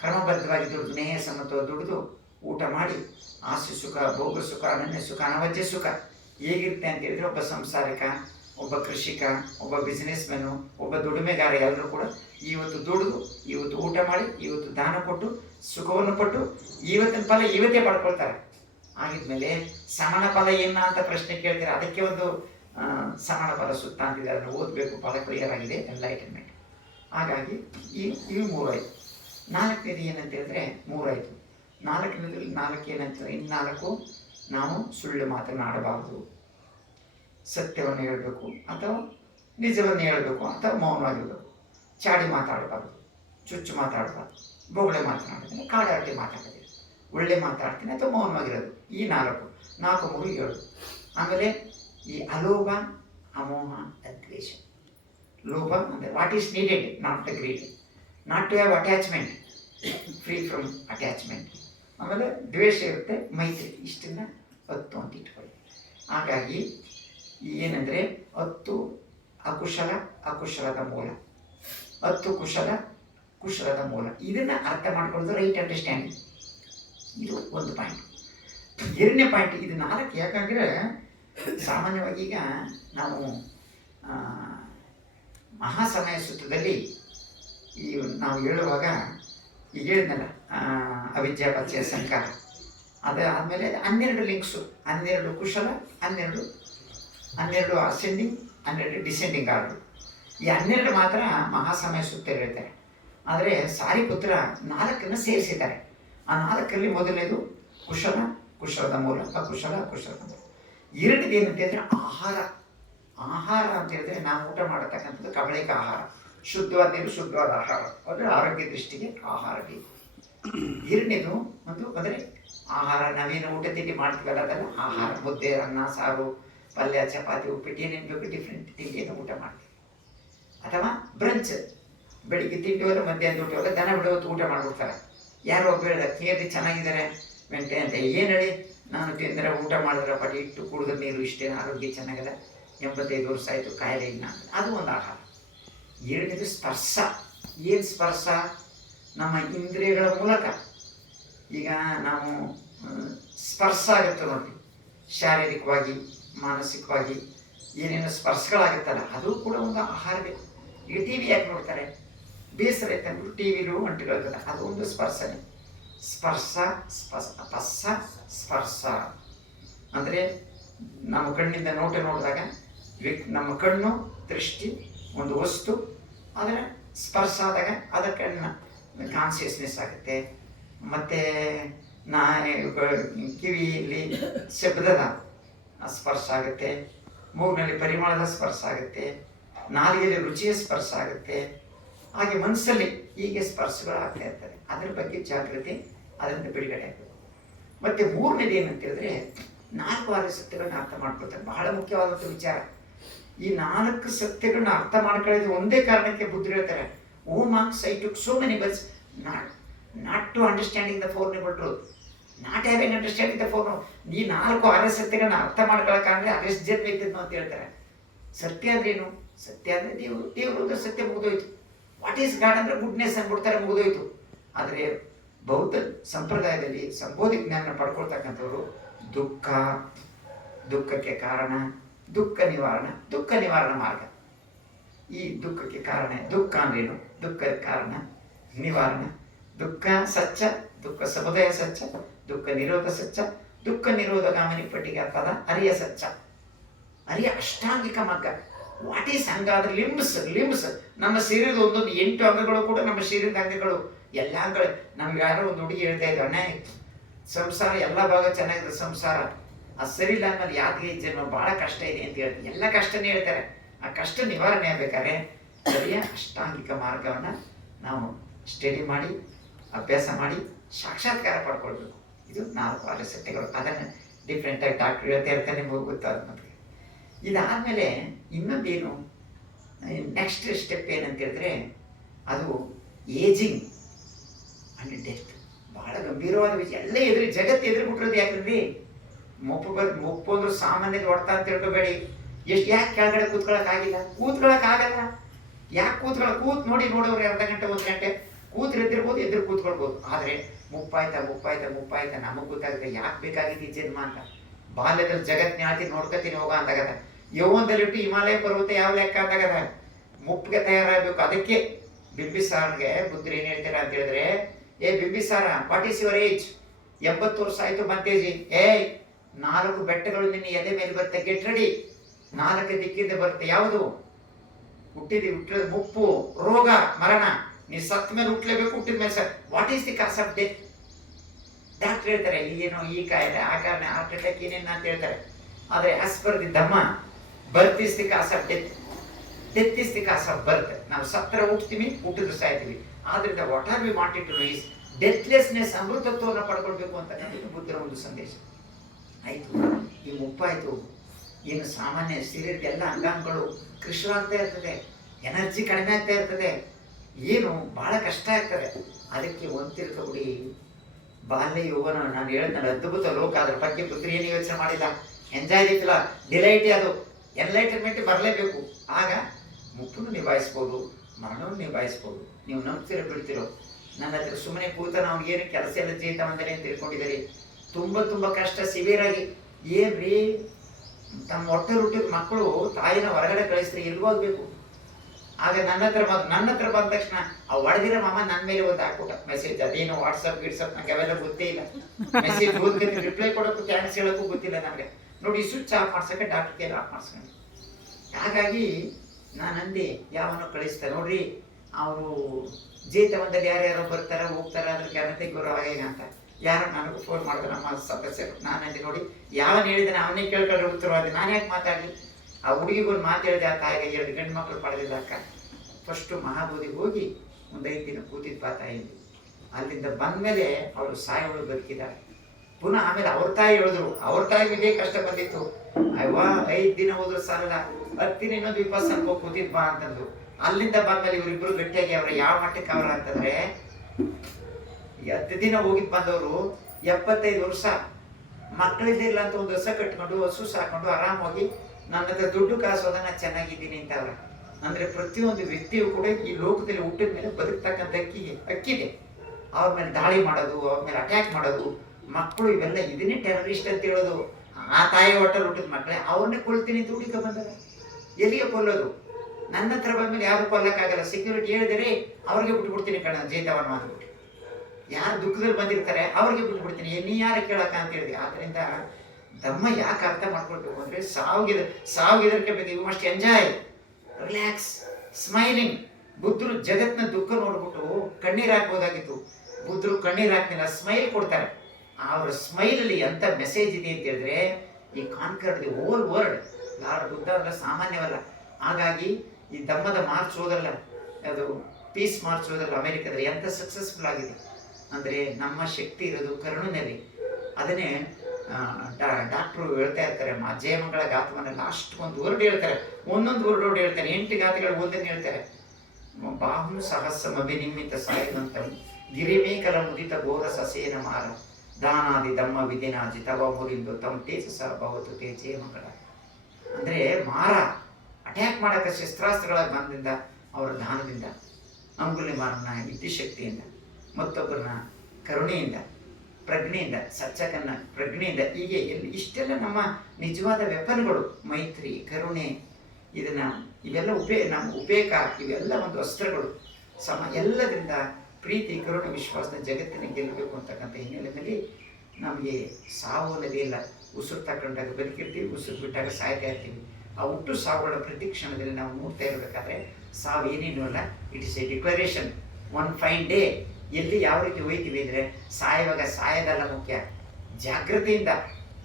ಕ್ರಮಬದ್ಧವಾಗಿ ದುಡಿದು ನೇಹ ಸಮ್ಮತವಾಗಿ ದುಡಿದು ಊಟ ಮಾಡಿ ಆಸೆ ಸುಖ, ಭೋಗ ಸುಖ, ಅನನ್ಯ ಸುಖ, ಅನವಜ್ಯ ಸುಖ ಹೇಗಿರುತ್ತೆ ಅಂತ ಹೇಳಿದ್ರೆ ಒಬ್ಬ ಸಂಸಾರಿಕ, ಒಬ್ಬ ಕೃಷಿಕ, ಒಬ್ಬ ಬಿಸ್ನೆಸ್ ಮ್ಯಾನು, ಒಬ್ಬ ದುಡಿಮೆಗಾರ ಎಲ್ಲರೂ ಕೂಡ ಇವತ್ತು ದುಡಿದು, ಇವತ್ತು ಊಟ ಮಾಡಿ, ಇವತ್ತು ದಾನ ಕೊಟ್ಟು, ಸುಖವನ್ನು ಪಟ್ಟು ಇವತ್ತಿನ ಫಲ ಇವತ್ತೇ ಪಡ್ಕೊಳ್ತಾರೆ. ಆಗಿದ್ಮೇಲೆ ಸಮಾನ ಫಲ ಏನ ಅಂತ ಪ್ರಶ್ನೆ ಕೇಳ್ತಾರೆ. ಅದಕ್ಕೆ ಒಂದು ಸಮಾನ ಫಲ ಸುತ್ತ ಅಂತಿದೆ, ಅದನ್ನು ಓದಬೇಕು, ಫಲ ಕ್ಲಿಯರ್ ಆಗಿದೆ, ಎನ್ಲೈಟನ್ಮೆಂಟ್. ಹಾಗಾಗಿ ಇವು 3 ಆಯಿತು. 4ನೇದು ಏನಂತ ಹೇಳಿದ್ರೆ 3 ಆಯಿತು. 4ನೇದ್ರಲ್ಲಿ 4 ಏನಂತಾರೆ? ಇನ್ನು 4 ನಾವು ಸುಳ್ಳು ಮಾತನಾಡಬಾರ್ದು, ಸತ್ಯವನ್ನು ಹೇಳಬೇಕು ಅಥವಾ ನಿಜವನ್ನು ಹೇಳಬೇಕು ಅಥವಾ ಮೌನವಾಗಿರಬೇಕು, ಚಾಡಿ ಮಾತಾಡಬಾರ್ದು, ಚುಚ್ಚು ಮಾತಾಡಬಾರ್ದು, ಬೊಗಳೆ ಮಾತನಾಡೋದು, ಕಾಡಾಟಿ ಮಾತಾಡೋದು, ಒಳ್ಳೆ ಮಾತಾಡ್ತೀನಿ ಅಥವಾ ಮೌನವಾಗಿರೋದು. ಈ 4, 4, 3, 7. ಆಮೇಲೆ ಈ ಅಲೋಭ, ಅಮೋಹ, ಅದ್ವೇಷ. ಲೋಭ ಅಂದರೆ what is needed, not the greed, not to have attachment, free from attachment. ಆಮೇಲೆ ದ್ವೇಷ ಇರುತ್ತೆ, ಮೈತ್ರಿ. ಇಷ್ಟನ್ನು 10 ಅಂತ ಇಟ್ಕೊಳ್ಳಿ. ಹಾಗಾಗಿ ಏನಂದರೆ 10 ಅಕುಶಲ, ಅಕುಶಲದ ಮೂಲ. 10 ಕುಶಲ, ಕುಶಲದ ಮೂಲ. ಇದನ್ನು ಅರ್ಥ ಮಾಡ್ಕೊಳ್ಳೋದು ರೈಟ್ ಅಂಡರ್ಸ್ಟ್ಯಾಂಡಿಂಗ್. ಇದು ಒಂದು ಪಾಯಿಂಟ್. 2ನೇ ಪಾಯಿಂಟ್, ಇದು 4 ಯಾಕಂದರೆ ಸಾಮಾನ್ಯವಾಗಿ ಈಗ ನಾವು ಮಹಾಸಮಯ ಸೂತ್ರದಲ್ಲಿ ನಾವು ಹೇಳುವಾಗ ಈಗ ಹೇಳಿದ್ನಲ್ಲ, ಅವಿದ್ಯಾ ಪಚ್ಯ ಸಂಕಾರ, ಆದಮೇಲೆ 12 ಲಿಂಕ್ಸು, 12 ಕುಶಲ, 12 ಅಸೆಂಡಿಂಗ್, 12 ಡಿಸೆಂಡಿಂಗ್ ಆರ್ಡರ್. ಈ 12 ಮಾತ್ರ ಮಹಾಸಮಯ ಸೂತ್ರ ಹೇಳ್ತಾರೆ. ಆದರೆ ಸಾರಿಪುತ್ರ 4 ಸೇರಿಸಿದ್ದಾರೆ. ಆ 4ರಲ್ಲಿ ಮೊದಲನೇದು ಕುಶಲ, ಕುಶಲದ ಮೂಲ, ಅಕುಶಲ, ಅಕುಶಲದ ಮೂಲ. 2ನೇದು ಏನಂತ ಹೇಳಿದ್ರೆ ಆಹಾರ. ಆಹಾರ ಅಂತ ಹೇಳಿದ್ರೆ ನಾವು ಊಟ ಮಾಡತಕ್ಕಂಥದ್ದು ಕಬಳಿಕ ಆಹಾರ, ಶುದ್ಧವಾದ ನೀರು, ಶುದ್ಧವಾದ ಆಹಾರ. ಅಂದರೆ ಆರೋಗ್ಯ ದೃಷ್ಟಿಗೆ ಆಹಾರ ಬೇಕು. 2ನೇದು ಒಂದು ಅಂದರೆ ಆಹಾರ, ನಾವೇನು ಊಟ ತಿಂಡಿ ಮಾಡ್ತೀವಲ್ಲ ಅದೆಲ್ಲ ಆಹಾರ. ಮುದ್ದೆ, ಅನ್ನ, ಸಾರು, ಪಲ್ಯ, ಚಪಾತಿ, ಉಪ್ಪಿಟ್ಟು, ಏನೇನು ಬೇಕು ಡಿಫ್ರೆಂಟ್ ತಿಂಡಿಯನ್ನು ಊಟ ಮಾಡ್ತೀವಿ. ಅಥವಾ ಬ್ರಂಚ್, ಬೆಳಿಗ್ಗೆ ತಿಂಡಿವಲ್ಲ, ಮಧ್ಯಾಹ್ನ ಊಟವಲ್ಲ, ದನ ಬಿಡೋದು ಊಟ ಮಾಡಿಬಿಡ್ತಾರೆ. ಯಾರೋ ಒಬ್ಬ ಹೇಳಿದ ಕೇಳಿ ಚೆನ್ನಾಗಿದ್ದಾರೆ ವೆಂಟೆ ಅಂತ. ಏನು ಹೇಳಿ, ನಾನು ತಿಂದರೆ ಊಟ ಮಾಡಿದ್ರೆ ಪಟಿ ಇಟ್ಟು ಕುಡಿದ್ರೆ ನೀರು ಇಷ್ಟೇ, ಆರೋಗ್ಯ ಚೆನ್ನಾಗಿದೆ, 85 ವರ್ಷ ಆಯಿತು, ಕಾಯಿಲೆ ಇಲ್ಲ. ಅದು ಒಂದು ಆಹಾರ. 2ನೇದು ಸ್ಪರ್ಶ. ಏನು ಸ್ಪರ್ಶ? ನಮ್ಮ ಇಂದ್ರಿಯಗಳ ಮೂಲಕ ಈಗ ನಾವು ಸ್ಪರ್ಶ ಆಗುತ್ತೆ ನೋಡಿ, ಶಾರೀರಿಕವಾಗಿ, ಮಾನಸಿಕವಾಗಿ ಏನೇನು ಸ್ಪರ್ಶಗಳಾಗುತ್ತಲ್ಲ, ಅದು ಕೂಡ ಒಂದು ಆಹಾರ ಬೇಕು. ಈಗ ಟಿ ವಿ ಯಾಕೆ ನೋಡ್ತಾರೆ? ಬೇಸರ ಐತೆ ಅಂದ್ಬಿಟ್ಟು ಟಿ ವಿಲು ಅಂಟುಗಳಲ್ಲ, ಅದು ಒಂದು ಸ್ಪರ್ಶನೇ. ಸ್ಪರ್ಶ, ಪಸ್ಸ, ಸ್ಪರ್ಶ ಅಂದರೆ ನಮ್ಮ ಕಣ್ಣಿಂದ ನೋಡಿದಾಗ ನಮ್ಮ ಕಣ್ಣು, ದೃಷ್ಟಿ ಒಂದು ವಸ್ತು, ಅದರ ಸ್ಪರ್ಶ ಆದಾಗ ಅದರ ಕಣ್ಣ ಕಾನ್ಸಿಯಸ್ನೆಸ್ ಆಗುತ್ತೆ. ಮತ್ತು ಕಿವಿಯಲ್ಲಿ ಶಬ್ದದ ಸ್ಪರ್ಶ ಆಗುತ್ತೆ, ಮೂಗಿನಲ್ಲಿ ಪರಿಮಳದ ಸ್ಪರ್ಶ ಆಗುತ್ತೆ, ನಾಲಿಗೆಯಲ್ಲಿ ರುಚಿಯ ಸ್ಪರ್ಶ ಆಗುತ್ತೆ. ಹಾಗೆ ಮನಸ್ಸಲ್ಲಿ ಹೀಗೆ ಸ್ಪರ್ಶಗಳು ಆಗ್ತಾ ಇರ್ತದೆ. ಅದರ ಬಗ್ಗೆ ಜಾಗೃತಿ, ಅದರಿಂದ ಬಿಡುಗಡೆ ಆಗಬೇಕು. ಮತ್ತು 3ನೇದು ಏನಂತ ಹೇಳಿದ್ರೆ 4 ಆರ್ಯ ಸತ್ಯಗಳನ್ನ ಅರ್ಥ ಮಾಡ್ಕೊಳ್ತಾರೆ. ಬಹಳ ಮುಖ್ಯವಾದಂಥ ವಿಚಾರ. ಈ 4 ಸತ್ಯಗಳನ್ನ ಅರ್ಥ ಮಾಡ್ಕೊಳ್ಳೋದು ಒಂದೇ ಕಾರಣಕ್ಕೆ ಬುದ್ಧರು ಹೇಳ್ತಾರೆ, oh monks I took so many births not to understanding the 4 noble truth. Not having understanding the four. ಈ 4-6 ಸತ್ಯಗಳನ್ನ ಅರ್ಥ ಮಾಡ್ಕೊಳಕ್ಕಾಗಲಿ ಅದೆಷ್ಟು ಜನ್ಮ ಇದ್ದದ್ದು ಅಂತ ಹೇಳ್ತಾರೆ. ಸತ್ಯ ಅಂದ್ರೇನು? ಸತ್ಯ ಅಂದರೆ ದೇವರು ಅಂದ್ರೆ ಸತ್ಯ, ಮುಗಿದೋಯ್ತು. ವಾಟ್ ಈಸ್ ಗಾಡ್ ಅಂದರೆ ಗುಡ್ನೆಸ್ ಅಂದ್ಬಿಡ್ತಾರೆ, ಮುಗಿದೋಯ್ತು. ಆದರೆ ಬೌದ್ಧ ಸಂಪ್ರದಾಯದಲ್ಲಿ ಸಂಬೋಧಿ ಜ್ಞಾನ ಪಡ್ಕೊಳ್ತಕ್ಕಂಥವ್ರು ದುಃಖಕ್ಕೆ ಕಾರಣ, ದುಃಖ ನಿವಾರಣ ಮಾರ್ಗ. ಈ ದುಃಖಕ್ಕೆ ಕಾರಣ, ದುಃಖ ಅಂದ್ರೇನು, ದುಃಖದ ಕಾರಣ, ನಿವಾರಣ, ದುಃಖ ಸಚ್ಚ, ದುಃಖ ಸಮುದಯ ಸಚ್ಚ, ದುಃಖ ನಿರೋಧ ಸಚ್ಚ, ದುಃಖ ನಿರೋಧ ಗಾಮನಿ ಪಟ್ಟಿಗೆ ಪದ ಅರಿಯ ಸಚ್ಚ, ಅರಿಯ ಅಷ್ಟಾಂಗಿಕ ಮಾರ್ಗ. ವಾಟ್ ಈಸ್ ಅಂಗ ಅಂದ್ರೆ ಲಿಂಬ್ಸ್ ನಮ್ಮ ಶರೀರದ ಒಂದೊಂದು 8 ಅಂಗಗಳು ಕೂಡ ನಮ್ಮ ಶರೀರದ ಅಂಗಗಳು. ಎಲ್ಲ ಅಂಗಗಳು. ನಮ್ಗೆ ಯಾರೋ ಒಂದು ಹುಡುಗಿ ಹೇಳ್ತಾ ಇದ್ದ, ಅಣ್ಣ ಸಂಸಾರ ಎಲ್ಲ ಭಾಗ ಚೆನ್ನಾಗಿದೆ, ಸಂಸಾರ ಅದು ಸರಿ ಇಲ್ಲ ಆದ್ಮೇಲೆ ಯಾಕೆ ಜನ್ಮ ಭಾಳ ಕಷ್ಟ ಇದೆ ಅಂತ ಹೇಳ್ತಾರೆ. ಎಲ್ಲ ಕಷ್ಟನೇ ಹೇಳ್ತಾರೆ. ಆ ಕಷ್ಟ ನಿವಾರಣೆ ಆಗ್ಬೇಕಾದ್ರೆ ಸರಿಯ ಅಷ್ಟಾಂಗಿಕ ಮಾರ್ಗವನ್ನು ನಾವು ಸ್ಟಡಿ ಮಾಡಿ ಅಭ್ಯಾಸ ಮಾಡಿ ಸಾಕ್ಷಾತ್ಕಾರ ಪಡ್ಕೊಳ್ಬೇಕು. ಇದು 4 ಸತ್ಯಗಳು. ಅದನ್ನು ಡಿಫ್ರೆಂಟಾಗಿ ಡಾಕ್ಟ್ರ್ ಹೇಳ್ತಾ ಇರ್ತಾರೆ, ನಿಮಗೆ ಗೊತ್ತಾದ ನಮಗೆ. ಇದಾದಮೇಲೆ ಇನ್ನೊಂದೇನು ನೆಕ್ಸ್ಟ್ ಸ್ಟೆಪ್ ಏನಂತ ಹೇಳಿದ್ರೆ ಅದು ಏಜಿಂಗ್ ಅಂಡ್ ಡೆತ್. ಬಹಳ ಗಂಭೀರವಾದ ವಿಷಯ. ಎಲ್ಲ ಜಗತ್ತು ಎದುರುಬಿಟ್ಟಿರೋದು ಯಾಕಂದ್ರಿ, ಮುಪ್ಪು ಅಂದ್ರೆ ಸಾಮಾನ್ಯದ ಹೊಡ್ತಾ ಅಂತ ತಿಳ್ಕೊಬೇಡಿ. ಯಾಕೆ ಕೆಳಗಡೆ ಕೂತ್ಕೊಳ್ಳೋಕ್ಕಾಗಿಲ್ಲ? ಕೂತ್ಕೊಳ್ಳೋಕ್ಕಾಗಲ್ಲ. ಯಾಕೆ ಕೂತ್ ನೋಡೋರು ಅರ್ಧ ಗಂಟೆ 1 ಗಂಟೆ ಕೂತ್ರೆದ್ದಿರ್ಬೋದು, ಎದುರು ಕೂತ್ಕೊಳ್ಬೋದು. ಆದರೆ ಮುಪ್ಪಾಯ್ತಾ ನಮಗೆ ಗೊತ್ತಾಗುತ್ತೆ ಯಾಕೆ ಬೇಕಾಗಿದೆ ಈ ಜನ್ಮ ಅಂತ. ಬಾಲ್ಯದಲ್ಲಿ ಜಗತ್ತಿನ ಆತಿ ನೋಡ್ಕೊತೀನಿ ಹೋಗ ಅಂತಾಗದ. ಯೌವನದಲ್ಲಿಟ್ಟು ಹಿಮಾಲಯ ಪರ್ವತ ಯಾವ ಲೆಕ್ಕ ಅಂತಾಗದ. ಮುಪ್ಪಿಗೆ ತಯಾರಾಗಬೇಕು. ಅದಕ್ಕೆ ಬಿಂಬಿಸಾರನಿಗೆ ಬುದ್ಧರು ಏನು ಹೇಳ್ತಾರೆ ಅಂತ ಹೇಳಿದ್ರೆ, Bimbisara, what is your age? 80 ವರ್ಷ ಆಯ್ತು ಬಂತೇಜಿ. 4 ಬೆಟ್ಟಗಳು ನಿನ್ನ ಎದೆ ಮೇಲೆ ಬರುತ್ತೆ, ಗೆಟ್ ರೆಡಿ. 4 ದಿಕ್ಕಿಂದ ಬರುತ್ತೆ. ಯಾವುದು? ಹುಟ್ಟಿದ ಮುಪ್ಪು, ರೋಗ, ಮರಣ. ನೀವು ಸತ್ತ ಮೇಲೆ ಹುಟ್ಟಲೇಬೇಕು, ಹುಟ್ಟಿದ ಮೇಲೆ sir. What is the cause of death? Doctor ಹೇಳ್ತಾರೆ ಏನೋ ಈ ಕಾಯಿಲೆ, ಆ ಕಾರಣ, ಹಾರ್ಟ್ ಅಟ್ಯಾಕ್, ಏನೇನು ಅಂತ ಹೇಳ್ತಾರೆ. ಆದರೆ as per the Dhamma, birth is the cause of death, death is the cause of birth. ನಾವು ಸತ್ತರ ಹುಟ್ತೀವಿ, ಹುಟ್ಟಿದ್ರು ಸಾಯ್ತೀವಿ. ಆದ್ರಿಂದ what are we wanted to know is deathlessness, ಅಮೃತತ್ವವನ್ನು ಪಡ್ಕೊಳ್ಬೇಕು ಅಂತ ಬುದ್ಧರ ಒಂದು ಸಂದೇಶ. ಆಯಿತು, ಈ ಮುಪ್ಪಾಯಿತು. ಇನ್ನು ಸಾಮಾನ್ಯ ಶರೀರದ ಎಲ್ಲ ಅಂಗಾಂಗಗಳು ಕೃಷಿಯಾಗ್ತಾ ಇರ್ತದೆ, ಎನರ್ಜಿ ಕಡಿಮೆ ಆಗ್ತಾ ಇರ್ತದೆ, ಏನು ಭಾಳ ಕಷ್ಟ ಆಗ್ತದೆ. ಅದಕ್ಕೆ ಒಂತಿರ್ಕೊಬಿಡಿ. ಬಾಲ್ಯ ಯೌವನ ನಾನು ಹೇಳಿದ್ನಲ್ಲ, ಅದ್ಭುತ ಲೋಕ. ಅದ್ರ ಬಗ್ಗೆ ಬುದ್ಧರು ಏನು ಯೋಚನೆ ಮಾಡಿಲ್ಲ. ಎಂಜಾಯ್ ಇತ್ತಲ್ಲ, ಡಿಲೈಟಿ, ಅದು ಎನ್ಲೈಟನ್ಮೆಂಟ್ ಬರಲೇಬೇಕು. ಆಗ ಮುಪ್ಪನ್ನು ನಿಭಾಯಿಸ್ಬೋದು, ಮರಣವನ್ನು ನಿಭಾಯಿಸ್ಬೋದು. ನೀವು ನಂಬ್ತಿರೋ ಬಿಡ್ತಿರೋ. ನನ್ನ ಹತ್ರ ಸುಮ್ಮನೆ ಕೂತ ನಾವು ಏನು ಕೆಲಸ ಎಲ್ಲ ಜೀತ ಅಂದರೆ ಅಂತ ತಿಳ್ಕೊಂಡಿದ್ದೀರಿ. ತುಂಬ ಕಷ್ಟ ಸಿವಿಯರಾಗಿ. ಏನ್ರಿ, ತಮ್ಮ ಹೊಟ್ಟೆ ಹುಟ್ಟಿದ ಮಕ್ಕಳು ತಾಯಿನ ಹೊರಗಡೆ ಕಳಿಸ್ತಾರೆ, ಎಲ್ಗೋಗ್ಬೇಕು. ಆಗ ನನ್ನ ಹತ್ರ ಬಂದ ತಕ್ಷಣ ಆ ಹೊಡೆದಿರೋ ಮಾಮ ನನ್ನ ಮೇಲೆ ಒಂದು ಹಾಕ್ಬಿಟ್ಟ ಮೆಸೇಜ್. ಅದೇನು ವಾಟ್ಸಪ್ ನಂಗೆ ಅವೆಲ್ಲ ಗೊತ್ತೇ ಇಲ್ಲ. ಮೆಸೇಜ್ ಓದ್ಕೊಂಡು ರಿಪ್ಲೈ ಕೊಡೋಕ್ಕೂ ಥ್ಯಾಂಕ್ಸ್ ಹೇಳೋಕ್ಕೂ ಗೊತ್ತಿಲ್ಲ ನನಗೆ. ನೋಡಿ, ಸ್ವಿಚ್ ಆಫ್ ಮಾಡ್ಸೋಕ್ಕೆ ಡಾಕ್ಟರ್ ಕೇರ್ ಆಫ್ ಮಾಡಿಸ್ಕೊಂಡು. ಹಾಗಾಗಿ ನಾನು ಅಂದೆ, ಯಾವನೋ ಕಳಿಸ್ತಾರೆ ನೋಡ್ರಿ, ಅವರು ಜೀತವಂದಲ್ಲಿ ಯಾರ್ಯಾರೋ ಬರ್ತಾರೆ ಹೋಗ್ತಾರೆ, ಅದ್ರ ಗ್ಯಾರಂಟಿ ಗುರು ಹೇಗೆ ಅಂತ ಯಾರೋ ನನಗೂ ಫೋನ್ ಮಾಡಿದ್ರು ನಮ್ಮ ಸದಸ್ಯರು. ನಾನು ಅಂದೆ, ನೋಡಿ ಯಾವನು ಹೇಳಿದ್ದಾನೆ ಅವನೇ ಕೇಳ್ಕೊಂಡ್ರೆ ಉತ್ತರವಾದ, ನಾನು ಯಾಕೆ ಮಾತಾಡಲಿ? ಆ ಹುಡುಗಿಗೊಂದು ಮಾತು ಹೇಳಿದೆ, ಆ ತಾಯಿಗೆ 2 ಗಂಡು ಮಕ್ಕಳು ಪಡೆದಿದ್ದ ಅಕ್ಕ. ಫಸ್ಟು ಮಹಾಬೋಧಿಗೆ ಹೋಗಿ ಒಂದು 5 ದಿನ ಕೂತಿದ್ದು ಬಾ ತಾಯಿಯಲ್ಲಿ. ಅಲ್ಲಿಂದ ಬಂದಮೇಲೆ ಅವರು ಸಾಯೋಳು ಬದುಕಿದ್ದಾರೆ. ಪುನಃ ಆಮೇಲೆ ಅವ್ರ ತಾಯಿ ಹೇಳಿದ್ರು, ಅವ್ರ ತಾಯಿಗೆ ಇದೇ ಕಷ್ಟ ಬಂದಿತ್ತು. ಅಯ್ಯವ್ವ 5 ದಿನ ಹೋದ್ರು ಸಾಲಲ್ಲ, 10 ದಿನ ಇನ್ನೊಂದು ವಿಪಸ್ಸಕ್ಕೆ ಹೋಗಿ ಕೂತಿದ್ ಬಾ ಅಂತಂದ್ರು. ಅಲ್ಲಿಂದ ಬಂದ್ಮೇಲೆ ಇವರಿಬ್ರು ಗಟ್ಟಿಯಾಗಿ ಅವ್ರ ಯಾವ ಮಟ್ಟಕ್ಕೆ ಅವ್ರ ಅಂತಂದ್ರೆ, 10 ದಿನ ಹೋಗಿದ್ ಬಂದವರು 75 ವರ್ಷ ಮಕ್ಕಳಿದ್ದಿಲ್ಲ ಅಂತ ಒಂದು ಹಸ ಕಟ್ಕೊಂಡು ಹಸು ಸಾಕೊಂಡು ಆರಾಮಾಗಿ ನನ್ನ ಹತ್ರ ದುಡ್ಡು ಕಾಸು ಅದನ್ನ ಚೆನ್ನಾಗಿದ್ದೀನಿ ಅಂತ ಅವ್ರ. ಅಂದ್ರೆ ಪ್ರತಿಯೊಂದು ವ್ಯಕ್ತಿಯು ಕೂಡ ಈ ಲೋಕದಲ್ಲಿ ಹುಟ್ಟಿದ ಮೇಲೆ ಬದುಕ್ತಕ್ಕಂಥ ಹಕ್ಕಿದೆ. ಅವ್ರ ಮೇಲೆ ದಾಳಿ ಮಾಡೋದು, ಅವ್ರ ಮೇಲೆ ಅಟ್ಯಾಕ್ ಮಾಡೋದು, ಮಕ್ಕಳು ಇವೆಲ್ಲ ಇದನ್ನೇ ಟೆರರಿಸ್ಟ್ ಅಂತ ಹೇಳೋದು. ಆ ತಾಯಿ ಹೊಟ್ಟಲ್ಲಿ ಹುಟ್ಟಿದ ಮಕ್ಕಳೇ ಅವ್ರನ್ನೇ ಕೊಳ್ತೀನಿ ಅಂತ ಹುಡುಕ ಬಂದಾಗ ಎಲ್ಲಿಗೆ ಕೊಲ್ಲೋದು? ನನ್ನ ಹತ್ರ ಬಂದ್ಮೇಲೆ ಯಾರು ಕೊಲ್ಲಕ್ಕಾಗಲ್ಲ. ಸೆಕ್ಯೂರಿಟಿ ಹೇಳಿದರೆ ಅವ್ರಿಗೆ ಬಿಟ್ಬಿಡ್ತೀನಿ ಕಣ ಜೈತವನ್ನ ಅಂದ್ಬಿಟ್ಟು. ಯಾರು ದುಃಖದಲ್ಲಿ ಬಂದಿರ್ತಾರೆ ಅವ್ರಿಗೆ ಬಿಟ್ಬಿಡ್ತೀನಿ, ನೀ ಯಾರು ಕೇಳಕ್ಕ ಅಂತ ಹೇಳಿದೆ. ಆದ್ರಿಂದ ಧಮ್ಮ ಯಾಕೆ ಅರ್ಥ ಮಾಡ್ಕೊಳ್ಬೇಕು ಅಂದ್ರೆ, ಸಾವಿಗೆದರ್ಕೆ ಬೇಕು. You must enjoy, relax, smiling. ಬುದ್ಧರು ಜಗತ್ನ ದುಃಖ ನೋಡ್ಬಿಟ್ಟು ಕಣ್ಣೀರು ಹಾಕ್ಬೋದಾಗಿತ್ತು. ಬುದ್ಧರು ಕಣ್ಣೀರು ಹಾಕ್ತಿಲ್ಲ, ಸ್ಮೈಲ್ ಕೊಡ್ತಾರೆ. ಅವ್ರ ಸ್ಮೈಲಲ್ಲಿ ಎಂಥ ಮೆಸೇಜ್ ಇದೆ ಅಂತ ಹೇಳಿದ್ರೆ, ಈ conquered the whole world. Lord Buddha ಅಲ್ಲ, ಸಾಮಾನ್ಯವಲ್ಲ. ಹಾಗಾಗಿ ಈ ಧಮ್ಮದ ಮಾರ್ಚ್ ಹೋದಲ್ಲ, ಅದು ಪೀಸ್ ಮಾರ್ಚ್ ಹೋದಲ್ಲ ಅಮೆರಿಕದಲ್ಲಿ, ಎಂಥ ಸಕ್ಸಸ್ಫುಲ್ ಆಗಿದೆ ಅಂದರೆ ನಮ್ಮ ಶಕ್ತಿ ಇರೋದು ಕರುಣಿನಲ್ಲಿ. ಅದನ್ನೇ ಡಾಕ್ಟ್ರು ಹೇಳ್ತಾ ಇರ್ತಾರೆ, ಜಯಮಂಗಳ ಗಾತವನ್ನು ಲಾಸ್ಟ್ ಒಂದು ವರ್ಡ್ ಹೇಳ್ತಾರೆ, ಒಂದೊಂದು ವರ್ಡ್ ಹೇಳ್ತಾರೆ. 8 ಗಾತಗಳು ಒಂದನ್ನು ಹೇಳ್ತಾರೆ. ಬಾಹು ಸಹಸ್ರಮಭಿನಿಮಿತ ಸಾಯುವಂತ ಗಿರಿಮೇಕಲ ಮುದಿತ ಘೋರ ಸಸೇನ ಮಾರ ದಾನಾದಿ ಧಮ್ಮ ವಿಧಿನಾಜಿ ತವ ಮುರಿಂದು ತಮ್ಮ ತೇಜಸ ಭವತು ತೇಜೇ ಮಂಗಳ. ಅಂದರೆ ಮಾರ ಅಟ್ಯಾಕ್ ಮಾಡೋಕ್ಕೆ ಶಸ್ತ್ರಾಸ್ತ್ರಗಳ ಬಂದಿಂದ ಅವರ ದಾನದಿಂದ, ಅಂಗುಲಿಮಾರನ ಬುದ್ಧಿಶಕ್ತಿಯಿಂದ, ಮತ್ತೊಬ್ಬರನ್ನ ಕರುಣೆಯಿಂದ, ಪ್ರಜ್ಞೆಯಿಂದ, ಸಚ್ಚಕನ್ನ ಪ್ರಜ್ಞೆಯಿಂದ, ಹೀಗೆ ಇಷ್ಟೆಲ್ಲ ನಮ್ಮ ನಿಜವಾದ ವೆಪನ್ಗಳು. ಮೈತ್ರಿ, ಕರುಣೆ, ಇವೆಲ್ಲ ನಮ್ಮ ಉಪೇಕ, ಇವೆಲ್ಲ ಒಂದು ಅಸ್ತ್ರಗಳು. ಎಲ್ಲದರಿಂದ ಪ್ರೀತಿ, ಕರುಣೆ, ವಿಶ್ವಾಸದ ಜಗತ್ತಿನ ಗೆಲ್ಲಬೇಕು ಅಂತಕ್ಕಂಥ ಹಿನ್ನೆಲೆಯಲ್ಲಿ ನಮಗೆ ಸಾವು ಅನ್ನೋದೇ ಇಲ್ಲ. ಉಸಿರು ತಗೊಂಡಾಗ ಬದುಕಿರ್ತೀವಿ, ಉಸಿರು ಬಿಟ್ಟಾಗ ಸಾಯ್ತಾ ಇರ್ತೀವಿ. ಆ ಹುಟ್ಟು ಸಾವುಗಳ ಪ್ರತಿ ಕ್ಷಣದಲ್ಲಿ ನಾವು ನೋಡ್ತಾ ಇರಬೇಕಾದ್ರೆ ಸಾವು ಏನೇನು ಅಲ್ಲ, it is A declaration. One fine day ಎಲ್ಲಿ ಯಾವ ರೀತಿ ಹೋಯ್ತೀವಿ ಅಂದರೆ ಸಾಯುವಾಗ ಸಾಯೋದಲ್ಲ ಮುಖ್ಯ, ಜಾಗ್ರತೆಯಿಂದ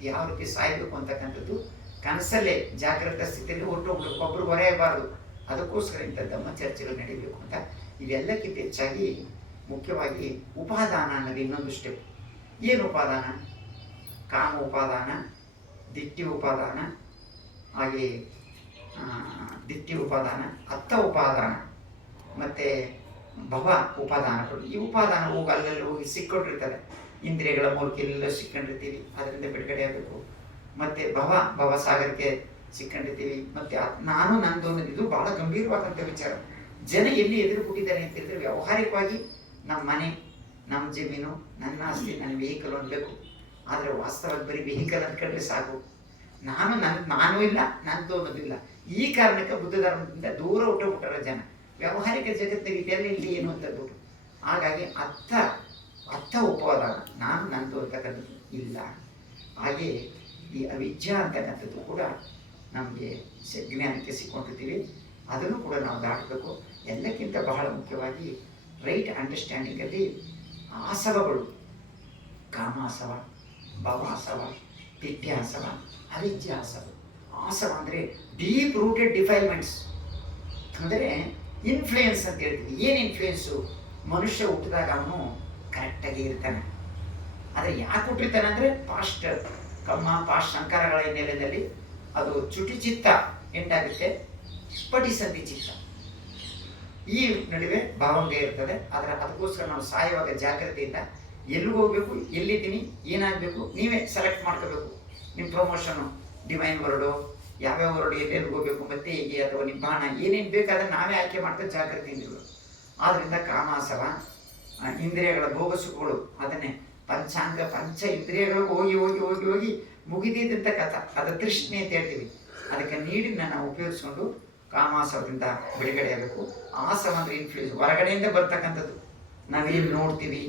ಯಾವ ರೀತಿ ಸಾಯಬೇಕು ಅಂತಕ್ಕಂಥದ್ದು ಕನಸಲ್ಲೇ ಜಾಗ್ರತಾ ಸ್ಥಿತಿಯಲ್ಲಿ ಹೊರಟೋಗ್ಬೇಕು, ಒಬ್ರು ಹೊರೆಯಬಾರ್ದು. ಅದಕ್ಕೋಸ್ಕರ ಇಂಥ ಧಮ್ಮ ಚರ್ಚೆಗಳು ನಡೀಬೇಕು ಅಂತ. ಇವೆಲ್ಲಕ್ಕಿಂತ ಹೆಚ್ಚಾಗಿ ಮುಖ್ಯವಾಗಿ ಉಪಾದಾನ ಅನ್ನೋದು ಇನ್ನೊಂದು ಸ್ಟೆಪ್. ಏನು ಉಪಾದಾನ? ಕಾಮ ಉಪಾದಾನ, ದಿಟ್ಟಿ ಉಪಾದಾನ, ಹಾಗೆ ದಿಟ್ಟಿ ಉಪಾದಾನ, ಅತ್ತ ಉಪಾದಾನ, ಮತ್ತು ಭವ ಉಪಾದಾನಗಳು. ಈ ಉಪಾದಾನ ಹೋಗಿ ಅಲ್ಲೆಲ್ಲ ಹೋಗಿ ಸಿಕ್ಕೊಂಡಿರ್ತದೆ, ಇಂದ್ರಿಯಗಳ ಮೂಲಕ ಎಲ್ಲ ಸಿಕ್ಕೊಂಡಿರ್ತೀವಿ, ಅದರಿಂದ ಬಿಡುಗಡೆ ಆಗಬೇಕು. ಮತ್ತು ಭವಸಾಗರಕ್ಕೆ ಸಿಕ್ಕೊಂಡಿರ್ತೀವಿ. ಮತ್ತು ನಾನು ನಂದು ಅನ್ನೋದು ಇದು ಭಾಳ ಗಂಭೀರವಾದಂಥ ವಿಚಾರ. ಜನ ಎಲ್ಲಿ ಎದುರು ಬಿಟ್ಟಿದ್ದಾರೆ ಅಂತ ಹೇಳಿದ್ರೆ ವ್ಯಾವಹಾರಿಕವಾಗಿ ನಮ್ಮ ಮನೆ, ನಮ್ಮ ಜಮೀನು, ನನ್ನ ಆಸ್ತಿ, ನನ್ನ ವೆಹಿಕಲ್ ಅನ್ಬೇಕು. ಆದರೆ ವಾಸ್ತವವಾಗಿ ಬರೀ ವೆಹಿಕಲ್ ಅಂದ್ಕೊಂಡ್ರೆ ಸಾಕು. ನಾನು ಇಲ್ಲ, ನಂದು ಅನ್ನೋದಿಲ್ಲ. ಈ ಕಾರಣಕ್ಕೆ ಬುದ್ಧ ಧರ್ಮದಿಂದ ದೂರ ಹೊಟ್ಟೋಗ್ಬಿಟ್ಟಾರ ಜನ. ವ್ಯಾವಹಾರಿಕ ಜಗತ್ತಿನ ಇದೆಲ್ಲ ಇಲ್ಲಿ ಏನು ಅಂತ ಹೇಳ್ಬಿಟ್ಟು. ಹಾಗಾಗಿ ಅರ್ಥ ಉಪವಾದಾಗ ನಂದು ಅಂತಕ್ಕಂಥದ್ದು ಇಲ್ಲ. ಹಾಗೆ ಈ ಅವಿದ್ಯಾ ಅಂತಕ್ಕಂಥದ್ದು ಕೂಡ ನಮಗೆ ಜ್ಞಾನಕ್ಕೆ ಸಿಕ್ಕೊಂಡಿರ್ತೀವಿ. ಅದನ್ನು ಕೂಡ ನಾವು ದಾಟಬೇಕು. ಎಲ್ಲಕ್ಕಿಂತ ಬಹಳ ಮುಖ್ಯವಾಗಿ ರೈಟ್ ಅಂಡರ್ಸ್ಟ್ಯಾಂಡಿಂಗಲ್ಲಿ ಆಸವಗಳು, ಕಾಮಾಸವ, ಭವಾಸವ, ದಿಟ್ಯಾಸವ, ಅವಿದ್ಯಾಸವ. ಆಸವ ಅಂದರೆ ಡೀಪ್ ರೂಟೆಡ್ ಡಿಫೈಲ್ಮೆಂಟ್ಸ್, ಅಂದರೆ ಇನ್ಫ್ಲೂಯೆನ್ಸ್ ಅಂತ ಹೇಳ್ತೀವಿ. ಏನು ಇನ್ಫ್ಲೂಯೆನ್ಸು? ಮನುಷ್ಯ ಹುಟ್ಟಿದಾಗ ಅವನು ಕರೆಕ್ಟಾಗಿ ಇರ್ತಾನೆ. ಆದರೆ ಯಾಕೆ ಹುಟ್ಟಿರ್ತಾನೆ ಅಂದರೆ ಪಾಸ್ಟ್ ಸಂಕಾರಗಳ ಹಿನ್ನೆಲೆಯಲ್ಲಿ ಅದು ಚುಟಿ ಚಿತ್ತ ಎಂಟಾಗುತ್ತೆ, ಸ್ಫಟಿಸಂಧಿ ಚಿತ್ತ, ಈ ನಡುವೆ ಭಾವಂಗ ಇರ್ತದೆ. ಅದಕ್ಕೋಸ್ಕರ ನಾವು ಸಾಯುವಾಗ ಜಾಗ್ರತೆಯಿಂದ ಎಲ್ಲಿಗೆ ಹೋಗ್ಬೇಕು, ಎಲ್ಲಿದ್ದೀನಿ, ಏನಾಗಬೇಕು ನೀವೇ ಸೆಲೆಕ್ಟ್ ಮಾಡ್ಕೋಬೇಕು. ನಿಮ್ಮ ಪ್ರಮೋಷನು, ಡಿವೈನ್ ವರ್ಡು, ಯಾವ್ಯಾವ ವರ್ಡು ಎಲ್ಲೆಲ್ಲಿ ಹೋಗ್ಬೇಕು, ಮತ್ತೆ ಹೇಗೆ, ಅಥವಾ ನಿಬ್ಬಾಣ, ಏನೇನು ಬೇಕಾದ್ರೆ ನಾವೇ ಆಯ್ಕೆ ಮಾಡ್ತಾ ಜಾಗ್ರತೆಯಿಂದ. ಆದ್ದರಿಂದ ಕಾಮಾಸವ, ಇಂದ್ರಿಯಗಳ ಭೋಗಸುಖಗಳು, ಅದನ್ನೇ ಪಂಚ ಇಂದ್ರಿಯಗಳಿಗೆ ಹೋಗಿ ಹೋಗಿ ಹೋಗಿ ಹೋಗಿ ಮುಗಿದಿದ್ದಂಥ ಕಥ, ಅದು ತೃಷ್ಣೆ ಅಂತ ಹೇಳ್ತೀವಿ. ಅದಕ್ಕೆ ನೀಡಿನ ನಾವು ಉಪಯೋಗಿಸ್ಕೊಂಡು ಕಾಮಾಸವದಿಂದ ಬಿಡುಗಡೆ ಆಗಬೇಕು. ಆಸವ ಅಂದರೆ ಇನ್ಫ್ಲೂಯೆನ್ಸ್, ಹೊರಗಡೆಯಿಂದ ಬರ್ತಕ್ಕಂಥದ್ದು. ನಾವೇನು ನೋಡ್ತೀವಿ,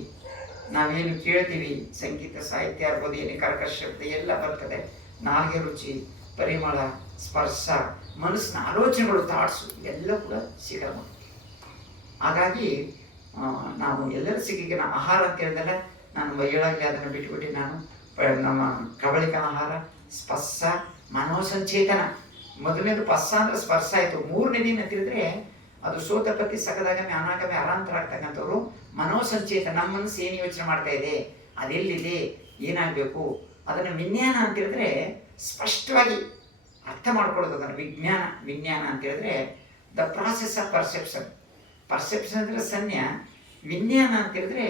ನಾವೇನು ಕೇಳ್ತೀವಿ, ಸಂಗೀತ ಸಾಹಿತ್ಯ ಇರ್ಬೋದು, ಏನು ಕರ್ಕಶ ಎಲ್ಲ ಬರ್ತದೆ. ನಾಲ್ಗೆ ರುಚಿ, ಪರಿಮಳ, ಸ್ಪರ್ಶ, ಮನಸ್ಸಿನ ಆಲೋಚನೆಗಳು, ಥಾಟ್ಸು, ಇವೆಲ್ಲ ಕೂಡ ಸಿಗಲ್ಲ. ಹಾಗಾಗಿ ನಾವು ಎಲ್ಲರ ಸಿಗಿಗೆ ಆಹಾರ ಅಂತ ಹೇಳಿದ್ರೆ ನಾನು ಹೇಳಾಗಲಿ ಅದನ್ನು ಬಿಟ್ಟುಬಿಟ್ಟು ನಾನು ನಮ್ಮ ಕಬಳಿಕ ಆಹಾರ, ಸ್ಪರ್ಶ, ಮನೋಸಂಚೇತನ. ಮೊದಲನೇದು ಪಸ್ಸ ಅಂದರೆ ಸ್ಪರ್ಶ ಆಯಿತು. ಮೂರನೇದು ಏನು ತಿಳಿದ್ರೆ ಅದು ಸೋತಪತಿ ಸಕದಾಗಮೆ ಅನಾಗಮೆ ಅರಾಂತರಾಗ್ತಕ್ಕಂಥವ್ರು ಮನೋಸಂಚೇತ. ನಮ್ಮ ಮನಸ್ಸು ಏನು ಯೋಚನೆ ಮಾಡ್ತಾ ಇದೆ, ಅದೆಲ್ಲಿದೆ, ಏನಾಗಬೇಕು, ಅದನ್ನು ವಿಜ್ಞಾನ ಅಂತ ಹೇಳಿದ್ರೆ ಸ್ಪಷ್ಟವಾಗಿ ಅರ್ಥ ಮಾಡ್ಕೊಳ್ಳೋದು. ಅದನ್ನು ವಿಜ್ಞಾನ ಅಂತ ಹೇಳಿದ್ರೆ ದ ಪ್ರಾಸೆಸ್ ಆಫ್ ಪರ್ಸೆಪ್ಷನ್ ಅಂದರೆ ಸನ್ಯ. ವಿಜ್ಞಾನ ಅಂತ ಹೇಳಿದ್ರೆ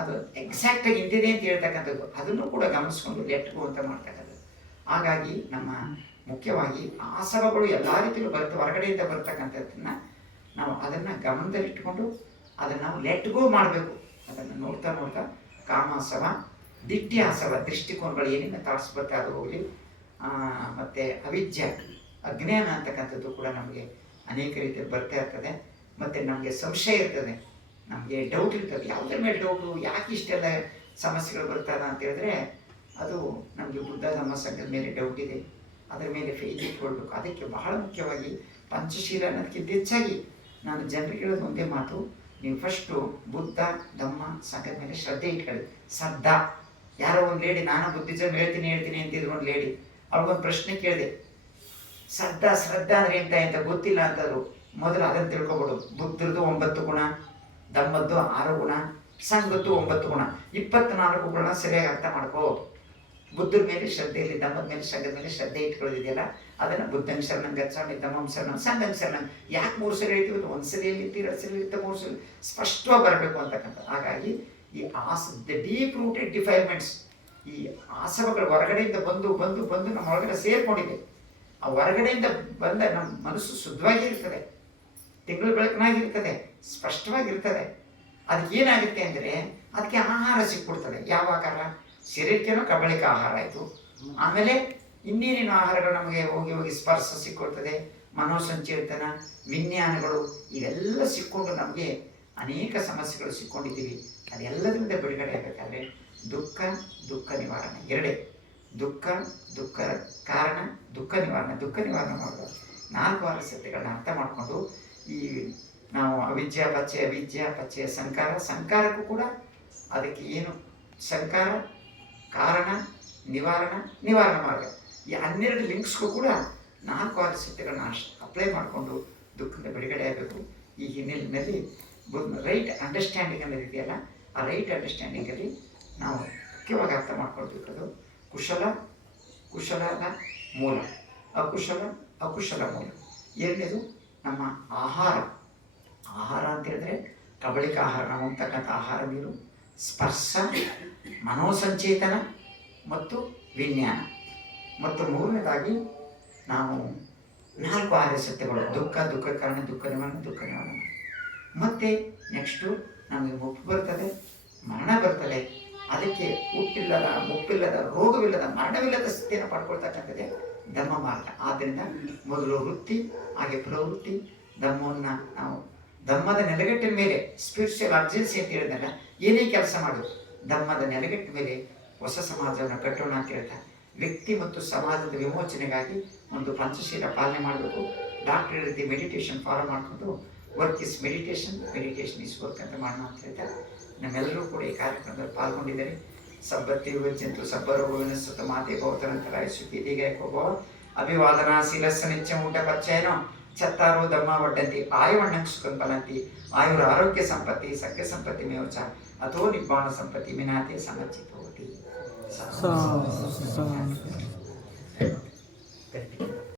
ಅದು ಎಕ್ಸಾಕ್ಟಾಗಿ ಇಂತಿದೆ ಅಂತ ಹೇಳ್ತಕ್ಕಂಥದ್ದು. ಅದನ್ನು ಕೂಡ ಗಮನಿಸ್ಕೊಂಡು ಲೆಟ್ಗೋ ಅಂತ ಮಾಡ್ತಕ್ಕಂಥದ್ದು. ಹಾಗಾಗಿ ನಮ್ಮ ಮುಖ್ಯವಾಗಿ ಆಸವಗಳು ಎಲ್ಲ ರೀತಿಯಲ್ಲೂ ಹೊರಗಡೆಯಿಂದ ಬರ್ತಕ್ಕಂಥದ್ದನ್ನು ನಾವು ಅದನ್ನು ಗಮನದಲ್ಲಿಟ್ಟುಕೊಂಡು ಅದನ್ನು ನಾವು ಲೆಟ್ಗೋ ಮಾಡಬೇಕು. ಅದನ್ನು ನೋಡ್ತಾ ನೋಡ್ತಾ ಕಾಮಾಸವ, ದಿಟ್ಯಾಸವ, ದೃಷ್ಟಿಕೋನಗಳು ಏನೇನು ಥಾಟ್ಸ್ ಬರ್ತಾ ಅದು ಹೋಗಲಿ. ಮತ್ತು ಅವಿದ್ಯೆ, ಅಜ್ಞಾನ ಅಂತಕ್ಕಂಥದ್ದು ಕೂಡ ನಮಗೆ ಅನೇಕ ರೀತಿಯಲ್ಲಿ ಬರ್ತಾ ಇರ್ತದೆ. ಮತ್ತು ನಮಗೆ ಸಂಶಯ ಇರ್ತದೆ, ನಮಗೆ ಡೌಟ್ ಇರ್ತದೆ. ಯಾವುದ್ರ ಮೇಲೆ ಡೌಟು, ಯಾಕೆ ಇಷ್ಟೆಲ್ಲ ಸಮಸ್ಯೆಗಳು ಬರ್ತದೆ ಅಂತ ಹೇಳಿದ್ರೆ ಅದು ನಮಗೆ ಬುದ್ಧ ಧಮ್ಮ ಸಂಘದ ಮೇಲೆ ಡೌಟ್ ಇದೆ, ಅದರ ಮೇಲೆ ಫೇತ್ ಇಟ್ಕೊಳ್ಬೇಕು. ಅದಕ್ಕೆ ಬಹಳ ಮುಖ್ಯವಾಗಿ ಪಂಚಶೀಲ ಅನ್ನೋದಕ್ಕಿಂತ ಹೆಚ್ಚಾಗಿ ನಾನು ಜನರಿಗೆ ಹೇಳೋದು ಒಂದೇ ಮಾತು, ನೀವು ಫಸ್ಟು ಬುದ್ಧ ಧಮ್ಮ ಸಂಘದ ಮೇಲೆ ಶ್ರದ್ಧೆ ಇಟ್ಕೊಳ್ಳಿ. ಶ್ರದ್ಧಾ, ಯಾರೋ ಒಂದು ಲೇಡಿ, ನಾನು ಬುದ್ಧಿಸಮ್ ಹೇಳ್ತೀನಿ ಅಂತಿದ್ರು ಒಂದು ಲೇಡಿ, ಅವ್ರಿಗೊಂದು ಪ್ರಶ್ನೆ ಕೇಳಿದೆ, ಶ್ರದ್ಧಾ ಅಂದರೆ ಎಂತ ಗೊತ್ತಿಲ್ಲ ಅಂತಂದ್ರು. ಮೊದಲು ಅದನ್ನು ತಿಳ್ಕೊಬಿಡು. ಬುದ್ಧರದು 9 ಗುಣ, ಧಮ್ಮದ್ದು 6 ಗುಣ, ಸಂಘದ್ದು 9 ಗುಣ, 24 ಗುಣ ಸರಿಯಾಗಿ ಅರ್ಥ ಮಾಡ್ಕೋ. ಬುದ್ಧರ ಮೇಲೆ ಶ್ರದ್ಧೆಯಲ್ಲಿ, ಧಮ್ಮದ ಮೇಲೆ, ಸಂಘದ ಮೇಲೆ ಶ್ರದ್ಧೆ ಇಟ್ಕೊಳ್ಳೋದಿದೆಯಲ್ಲ, ಅದನ್ನು ಬುದ್ಧಂ ಶರಣಂ ಗಚ್ಚಾಮಿ, ಧಮ್ಮಂ ಶರಣಂ, ಸಂಘಂ ಶರಣಂ. ಯಾಕೆ 3 ಸರಿ ಹೇಳ್ತೀವಿ? ಒಂದು ಸರಿಯಲ್ಲಿ 2 ಸರಿ ಇರುತ್ತೆ, 3 ಸರಿ ಸ್ಪಷ್ಟವಾಗಿ ಬರಬೇಕು ಅಂತಕ್ಕಂಥ. ಹಾಗಾಗಿ ಈ ದ ಡೀಪ್ ರೂಟೆಡ್ ಡಿಫೈಲ್ಮೆಂಟ್ಸ್ ಈ ಆಸವಗಳು ಹೊರಗಡೆಯಿಂದ ಬಂದು ಬಂದು ಬಂದು ನಮ್ಮ ಒಳಗಡೆ ಸೇರ್ಕೊಂಡಿದೆ. ಆ ಹೊರಗಡೆಯಿಂದ ಬಂದ ನಮ್ಮ ಮನಸ್ಸು ಶುದ್ಧವಾಗಿ ಇರ್ತದೆ, ತಿಂಗಳು ಬೆಳಕನಾಗಿರ್ತದೆ, ಸ್ಪಷ್ಟವಾಗಿರ್ತದೆ. ಅದಕ್ಕೆ ಏನಾಗುತ್ತೆ ಅಂದರೆ ಅದಕ್ಕೆ ಆಹಾರ ಸಿಕ್ಬಿಡ್ತದೆ. ಯಾವ ಆಹಾರ? ಶರೀರಕ್ಕೇನೋ ಕಬಳಿಕ ಆಹಾರ ಆಯಿತು, ಆಮೇಲೆ ಇನ್ನೇನೇನು ಆಹಾರಗಳು ನಮಗೆ ಹೋಗಿ ಹೋಗಿ ಸ್ಪರ್ಶ ಸಿಕ್ಕೊಳ್ತದೆ, ಮನೋಸಂಚೇತನ, ವಿಜ್ಞಾನಗಳು ಇವೆಲ್ಲ ಸಿಕ್ಕೊಂಡು ನಮಗೆ ಅನೇಕ ಸಮಸ್ಯೆಗಳು ಸಿಕ್ಕೊಂಡಿದ್ದೀವಿ. ಅದೆಲ್ಲದರಿಂದ ಬಿಡುಗಡೆ ಆಗಬೇಕಾದ್ರೆ ದುಃಖ ದುಃಖ ನಿವಾರಣೆ ಎರಡೇ. ದುಃಖ ದುಃಖ ಕಾರಣ, ದುಃಖ ನಿವಾರಣೆ ಮಾಡೋದು. 4 ಆರು ಸತ್ಯಗಳನ್ನ ಅರ್ಥ ಮಾಡಿಕೊಂಡು ಈ ನಾವು ಅವಿದ್ಯಾ ಪಚ್ಚಯ ಸಂಕಾರಕ್ಕೂ ಕೂಡ ಅದಕ್ಕೆ ಏನು ಸಂಕಾರ, ಕಾರಣ, ನಿವಾರಣ ಮಾರ್ಗ, ಈ 12 ಲಿಂಕ್ಸ್ಗೂ ಕೂಡ 4 ಆರು ಸತ್ಯಗಳನ್ನ ಅಪ್ಲೈ ಮಾಡಿಕೊಂಡು ದುಃಖದ ಬಿಡುಗಡೆ ಆಗಬೇಕು. ಈ ಹಿನ್ನೆಲೆಯಲ್ಲಿ ರೈಟ್ ಅಂಡರ್ಸ್ಟ್ಯಾಂಡಿಂಗ್ ಅನ್ನೋದು ಇದೆಯಲ್ಲ, ಆ ರೈಟ್ ಅಂಡರ್ಸ್ಟ್ಯಾಂಡಿಂಗಲ್ಲಿ ನಾವು ಮುಖ್ಯವಾಗಿ ಅರ್ಥ ಮಾಡ್ಕೊಳ್ತಿರೋದು ಕುಶಲದ ಮೂಲ, ಅಕುಶಲ ಮೂಲ. ಎರಡನೇದು ನಮ್ಮ ಆಹಾರ ಅಂತ ಹೇಳಿದ್ರೆ ಕಬಳಿಕ ಆಹಾರ, ನಾವು ಅಂತಕ್ಕಂಥ ಆಹಾರ, ನೀರು, ಸ್ಪರ್ಶ, ಮನೋಸಂಚೇತನ ಮತ್ತು ವಿಜ್ಞಾನ. ಮತ್ತು ಮೂರನೇದಾಗಿ ನಾವು 4 ಆರ್ಯ ಸತ್ಯಗಳು, ದುಃಖ ಕಾರಣ, ದುಃಖ ನಿವಾರಣೆ. ಮತ್ತು ನೆಕ್ಸ್ಟು ನಮಗೆ ಮುಪ್ಪು ಬರ್ತದೆ, ಮರಣ ಬರ್ತದೆ. ಅದಕ್ಕೆ ಹುಟ್ಟಿಲ್ಲದ, ಮುಪ್ಪಿಲ್ಲದ, ರೋಗವಿಲ್ಲದ, ಮರಣವಿಲ್ಲದ ಸ್ಥಿತಿಯನ್ನು ಪಡ್ಕೊಳ್ತಕ್ಕಂಥದ್ದೇ ಧಮ್ಮ ಮಾರ್ಗ. ಆದ್ದರಿಂದ ಮೊದಲು ವೃತ್ತಿ, ಹಾಗೆ ಪ್ರವೃತ್ತಿ. ಧಮ್ಮವನ್ನು ನಾವು ಧಮ್ಮದ ನೆಲೆಗಟ್ಟಿನ ಮೇಲೆ, ಸ್ಪಿರಿಚುವಲ್ ಅರ್ಜೆನ್ಸಿ ಅಂತ ಹೇಳಿದಾಗ ಏನೇ ಕೆಲಸ ಮಾಡೋದು ಧಮ್ಮದ ನೆಲೆಗಟ್ಟಿನ ಮೇಲೆ ಹೊಸ ಸಮಾಜವನ್ನು ಕಟ್ಟೋಣ ಅಂತ ಹೇಳ್ತಾ, ವ್ಯಕ್ತಿ ಮತ್ತು ಸಮಾಜದ ವಿಮೋಚನೆಗಾಗಿ ಒಂದು ಪಂಚಶೀಲ ಪಾಲನೆ ಮಾಡಬೇಕು. ಡಾಕ್ಟರ್ ರೀತಿ ಮೆಡಿಟೇಷನ್ ಫಾಲೋ ಮಾಡಿಕೊಂಡು work is meditation is work ಅಂತ ಮಾಡೋಣ ಅಂತ ಹೇಳ್ತಾರೆ. ನಮ್ಮೆಲ್ಲರೂ ಕೂಡ ಈ ಕಾರ್ಯಕ್ರಮದಲ್ಲಿ ಪಾಲ್ಗೊಂಡಿದ್ದಾರೆ. ಸಬ್ಬತ್ತಿ ವಿಭಜಂತು ಸಬ್ಬರೋಗವಿನ ಸುತ್ತ ಮಾತೆ ಭವತರಂತರಾಯ ಸುಖಿ ದೀಗೈಕೋಭವ ಅಭಿವಾದನಾ ಶಿಲಸ್ಸ ನಿತ್ಯ ಊಟ ಪಚ್ಚಯನೋ ಚತ್ತಾರೋ ಧಮ್ಮ ಒಡ್ಡಂತಿ ಆಯುವಣ್ಣಂಗೆ ಸುಖಂ ಫಲಂತಿ ಆಯುರ ಆರೋಗ್ಯ ಸಂಪತ್ತಿ ಸಖ್ಯ ಸಂಪತ್ತಿ ಮೇವಚ ಅಥೋ ನಿಬ್ಬಾಣ ಸಂಪತ್ತಿ ಮಿನಾತೆ ಸಮಚಿತ ಹೋತಿ.